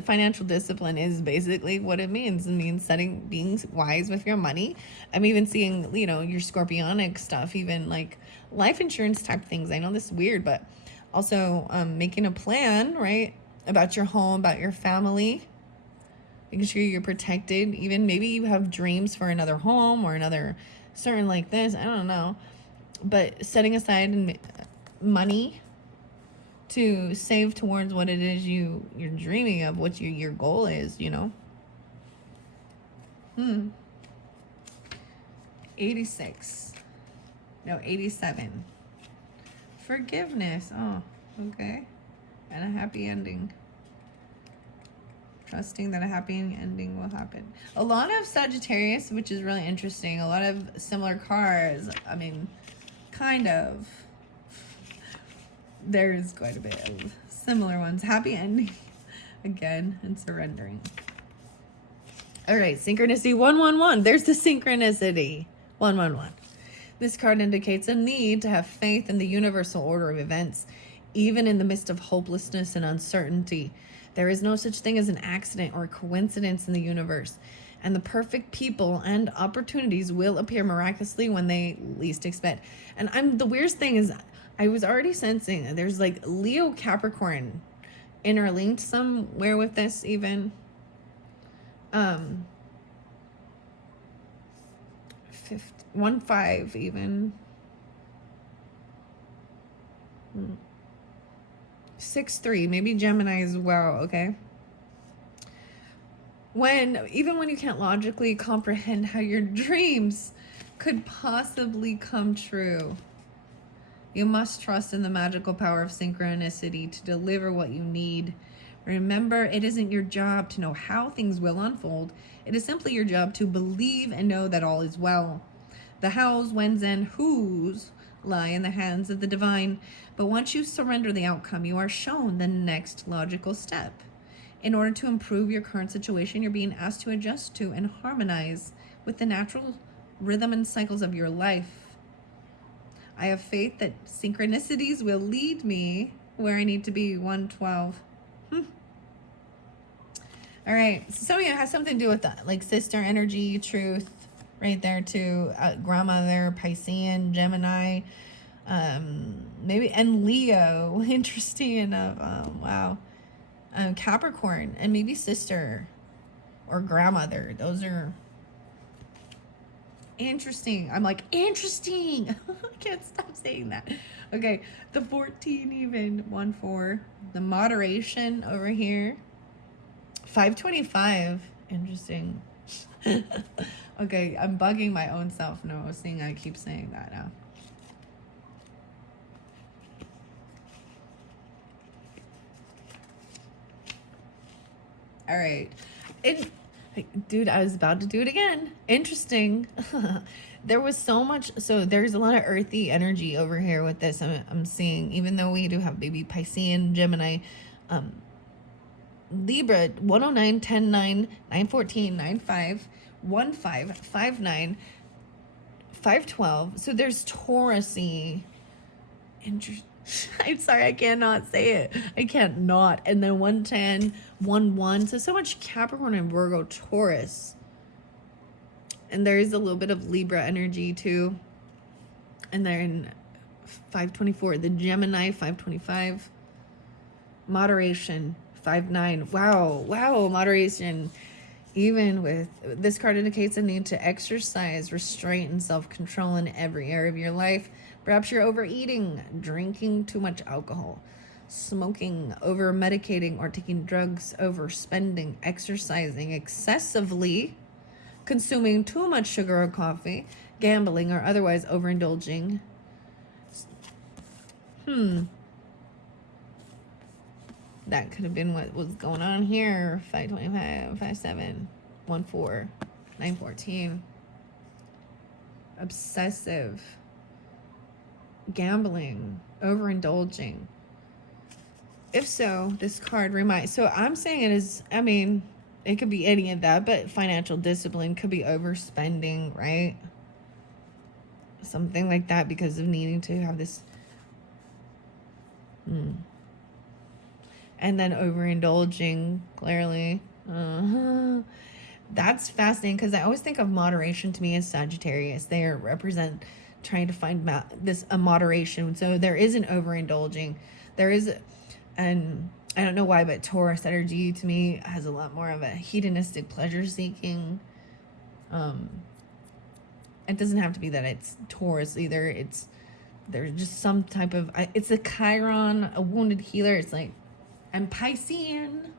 financial discipline is basically what it means. It means being wise with your money. I'm even seeing, your scorpionic stuff, even like life insurance type things. I know this is weird, but also making a plan, right? About your home, about your family, making sure you're protected. Even maybe you have dreams for another home or another certain like this. I don't know. But setting aside money to save towards what it is you're dreaming of, what your goal is, 86. No, 87. Forgiveness. Oh, okay. And a happy ending. Trusting that a happy ending will happen. A lot of Sagittarius, which is really interesting. A lot of similar cards. I mean, kind of. There's quite a bit of similar ones. Happy ending again, and surrendering. All right, synchronicity 111. There's the synchronicity 111. This card indicates a need to have faith in the universal order of events, even in the midst of hopelessness and uncertainty. There is no such thing as an accident or coincidence in the universe, and the perfect people and opportunities will appear miraculously when they least expect. And the weirdest thing is, I was already sensing there's like Leo Capricorn interlinked somewhere with this, even. 1-5 even. 6-3, maybe Gemini as well, okay? Even when you can't logically comprehend how your dreams could possibly come true, you must trust in the magical power of synchronicity to deliver what you need. Remember, it isn't your job to know how things will unfold. It is simply your job to believe and know that all is well. The hows, whens, and whos lie in the hands of the divine, but once you surrender the outcome, you are shown the next logical step. In order to improve your current situation, you're being asked to adjust to and harmonize with the natural rhythm and cycles of your life. I have faith that synchronicities will lead me where I need to be. 112. All right. So some of you has something to do with that, like sister energy, truth, right there too. Grandmother, Piscean, Gemini, maybe, and Leo. Interesting enough. Wow. Capricorn, and maybe sister or grandmother. Those are interesting. I'm like, interesting. I can't stop saying that. Okay, the 14 even. 1-4. The moderation over here. 525. Interesting. Okay, I'm bugging my own self. No, seeing I keep saying that now. All right. Dude, I was about to do it again. Interesting. There was so much. So there's a lot of earthy energy over here with this. I'm seeing, even though we do have baby Piscean, Gemini, Libra, 109, 10, 9, 914, 95, 15, 59, 512. So there's Taurusy. I'm sorry, I cannot say it. I can't not. And then 110, 1-1. So much Capricorn and Virgo, Taurus. And there is a little bit of Libra energy too. And they're in 524. The Gemini, 525. Moderation, 5-9. Wow, moderation. Even with this card indicates a need to exercise restraint and self-control in every area of your life. Perhaps you're overeating, drinking too much alcohol, smoking, over medicating, or taking drugs, overspending, exercising excessively, consuming too much sugar or coffee, gambling, or otherwise overindulging. That could have been what was going on here. 525, 57, 14, 914. Obsessive. Gambling. Overindulging. If so, this card reminds... So I'm saying it is... I mean, it could be any of that, but financial discipline could be overspending, right? Something like that because of needing to have this... And then overindulging, clearly. That's fascinating because I always think of moderation to me as Sagittarius. They represent trying to find a moderation. So there is an overindulging. There is, and I don't know why, but Taurus energy to me has a lot more of a hedonistic pleasure seeking. It doesn't have to be that it's Taurus either. There's just some type of, it's a Chiron, a wounded healer. It's like, and Piscean,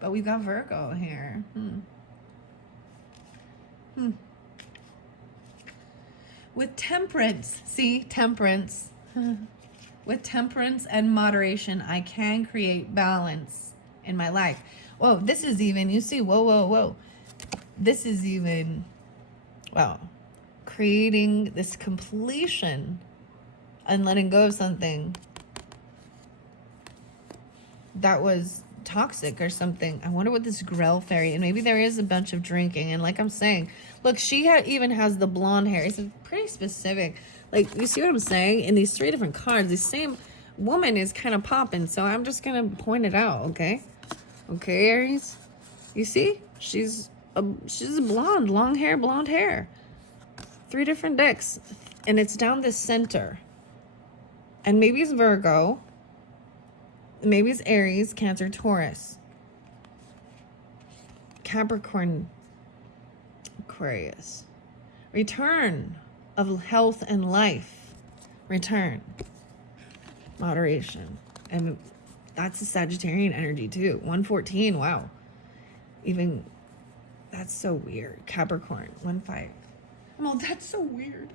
but we've got Virgo here. With temperance, see, temperance. With temperance and moderation, I can create balance in my life. Whoa, this is even, you see, whoa. This is even, wow, creating this completion and letting go of something that was toxic or something. I wonder what this Grell fairy, and maybe there is a bunch of drinking. And like I'm saying, look, she even has the blonde hair. It's pretty specific. Like, you see what I'm saying? In these 3 different cards, the same woman is kind of popping. So I'm just going to point it out, okay? Okay, Aries? You see? She's a blonde, long hair, blonde hair. 3 different decks. And it's down the center. And maybe it's Virgo. Maybe it's Aries, Cancer, Taurus, Capricorn, Aquarius. Return of health and life. Return. Moderation. And that's a Sagittarian energy too. 114, wow. Even, that's so weird. Capricorn, 1-5. Well, that's so weird.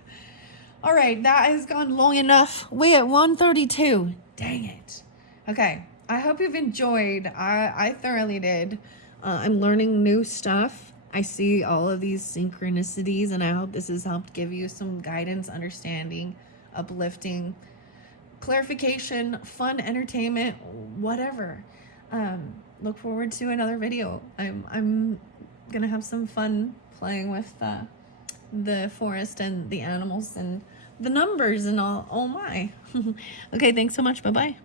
All right, that has gone long enough. We at 132. Dang it. Okay, I hope you've enjoyed. I thoroughly did. I'm learning new stuff. I see all of these synchronicities, and I hope this has helped give you some guidance, understanding, uplifting, clarification, fun, entertainment, whatever. Look forward to another video. I'm gonna have some fun playing with the forest and the animals and the numbers and all. Oh my. Okay, thanks so much. Bye-bye.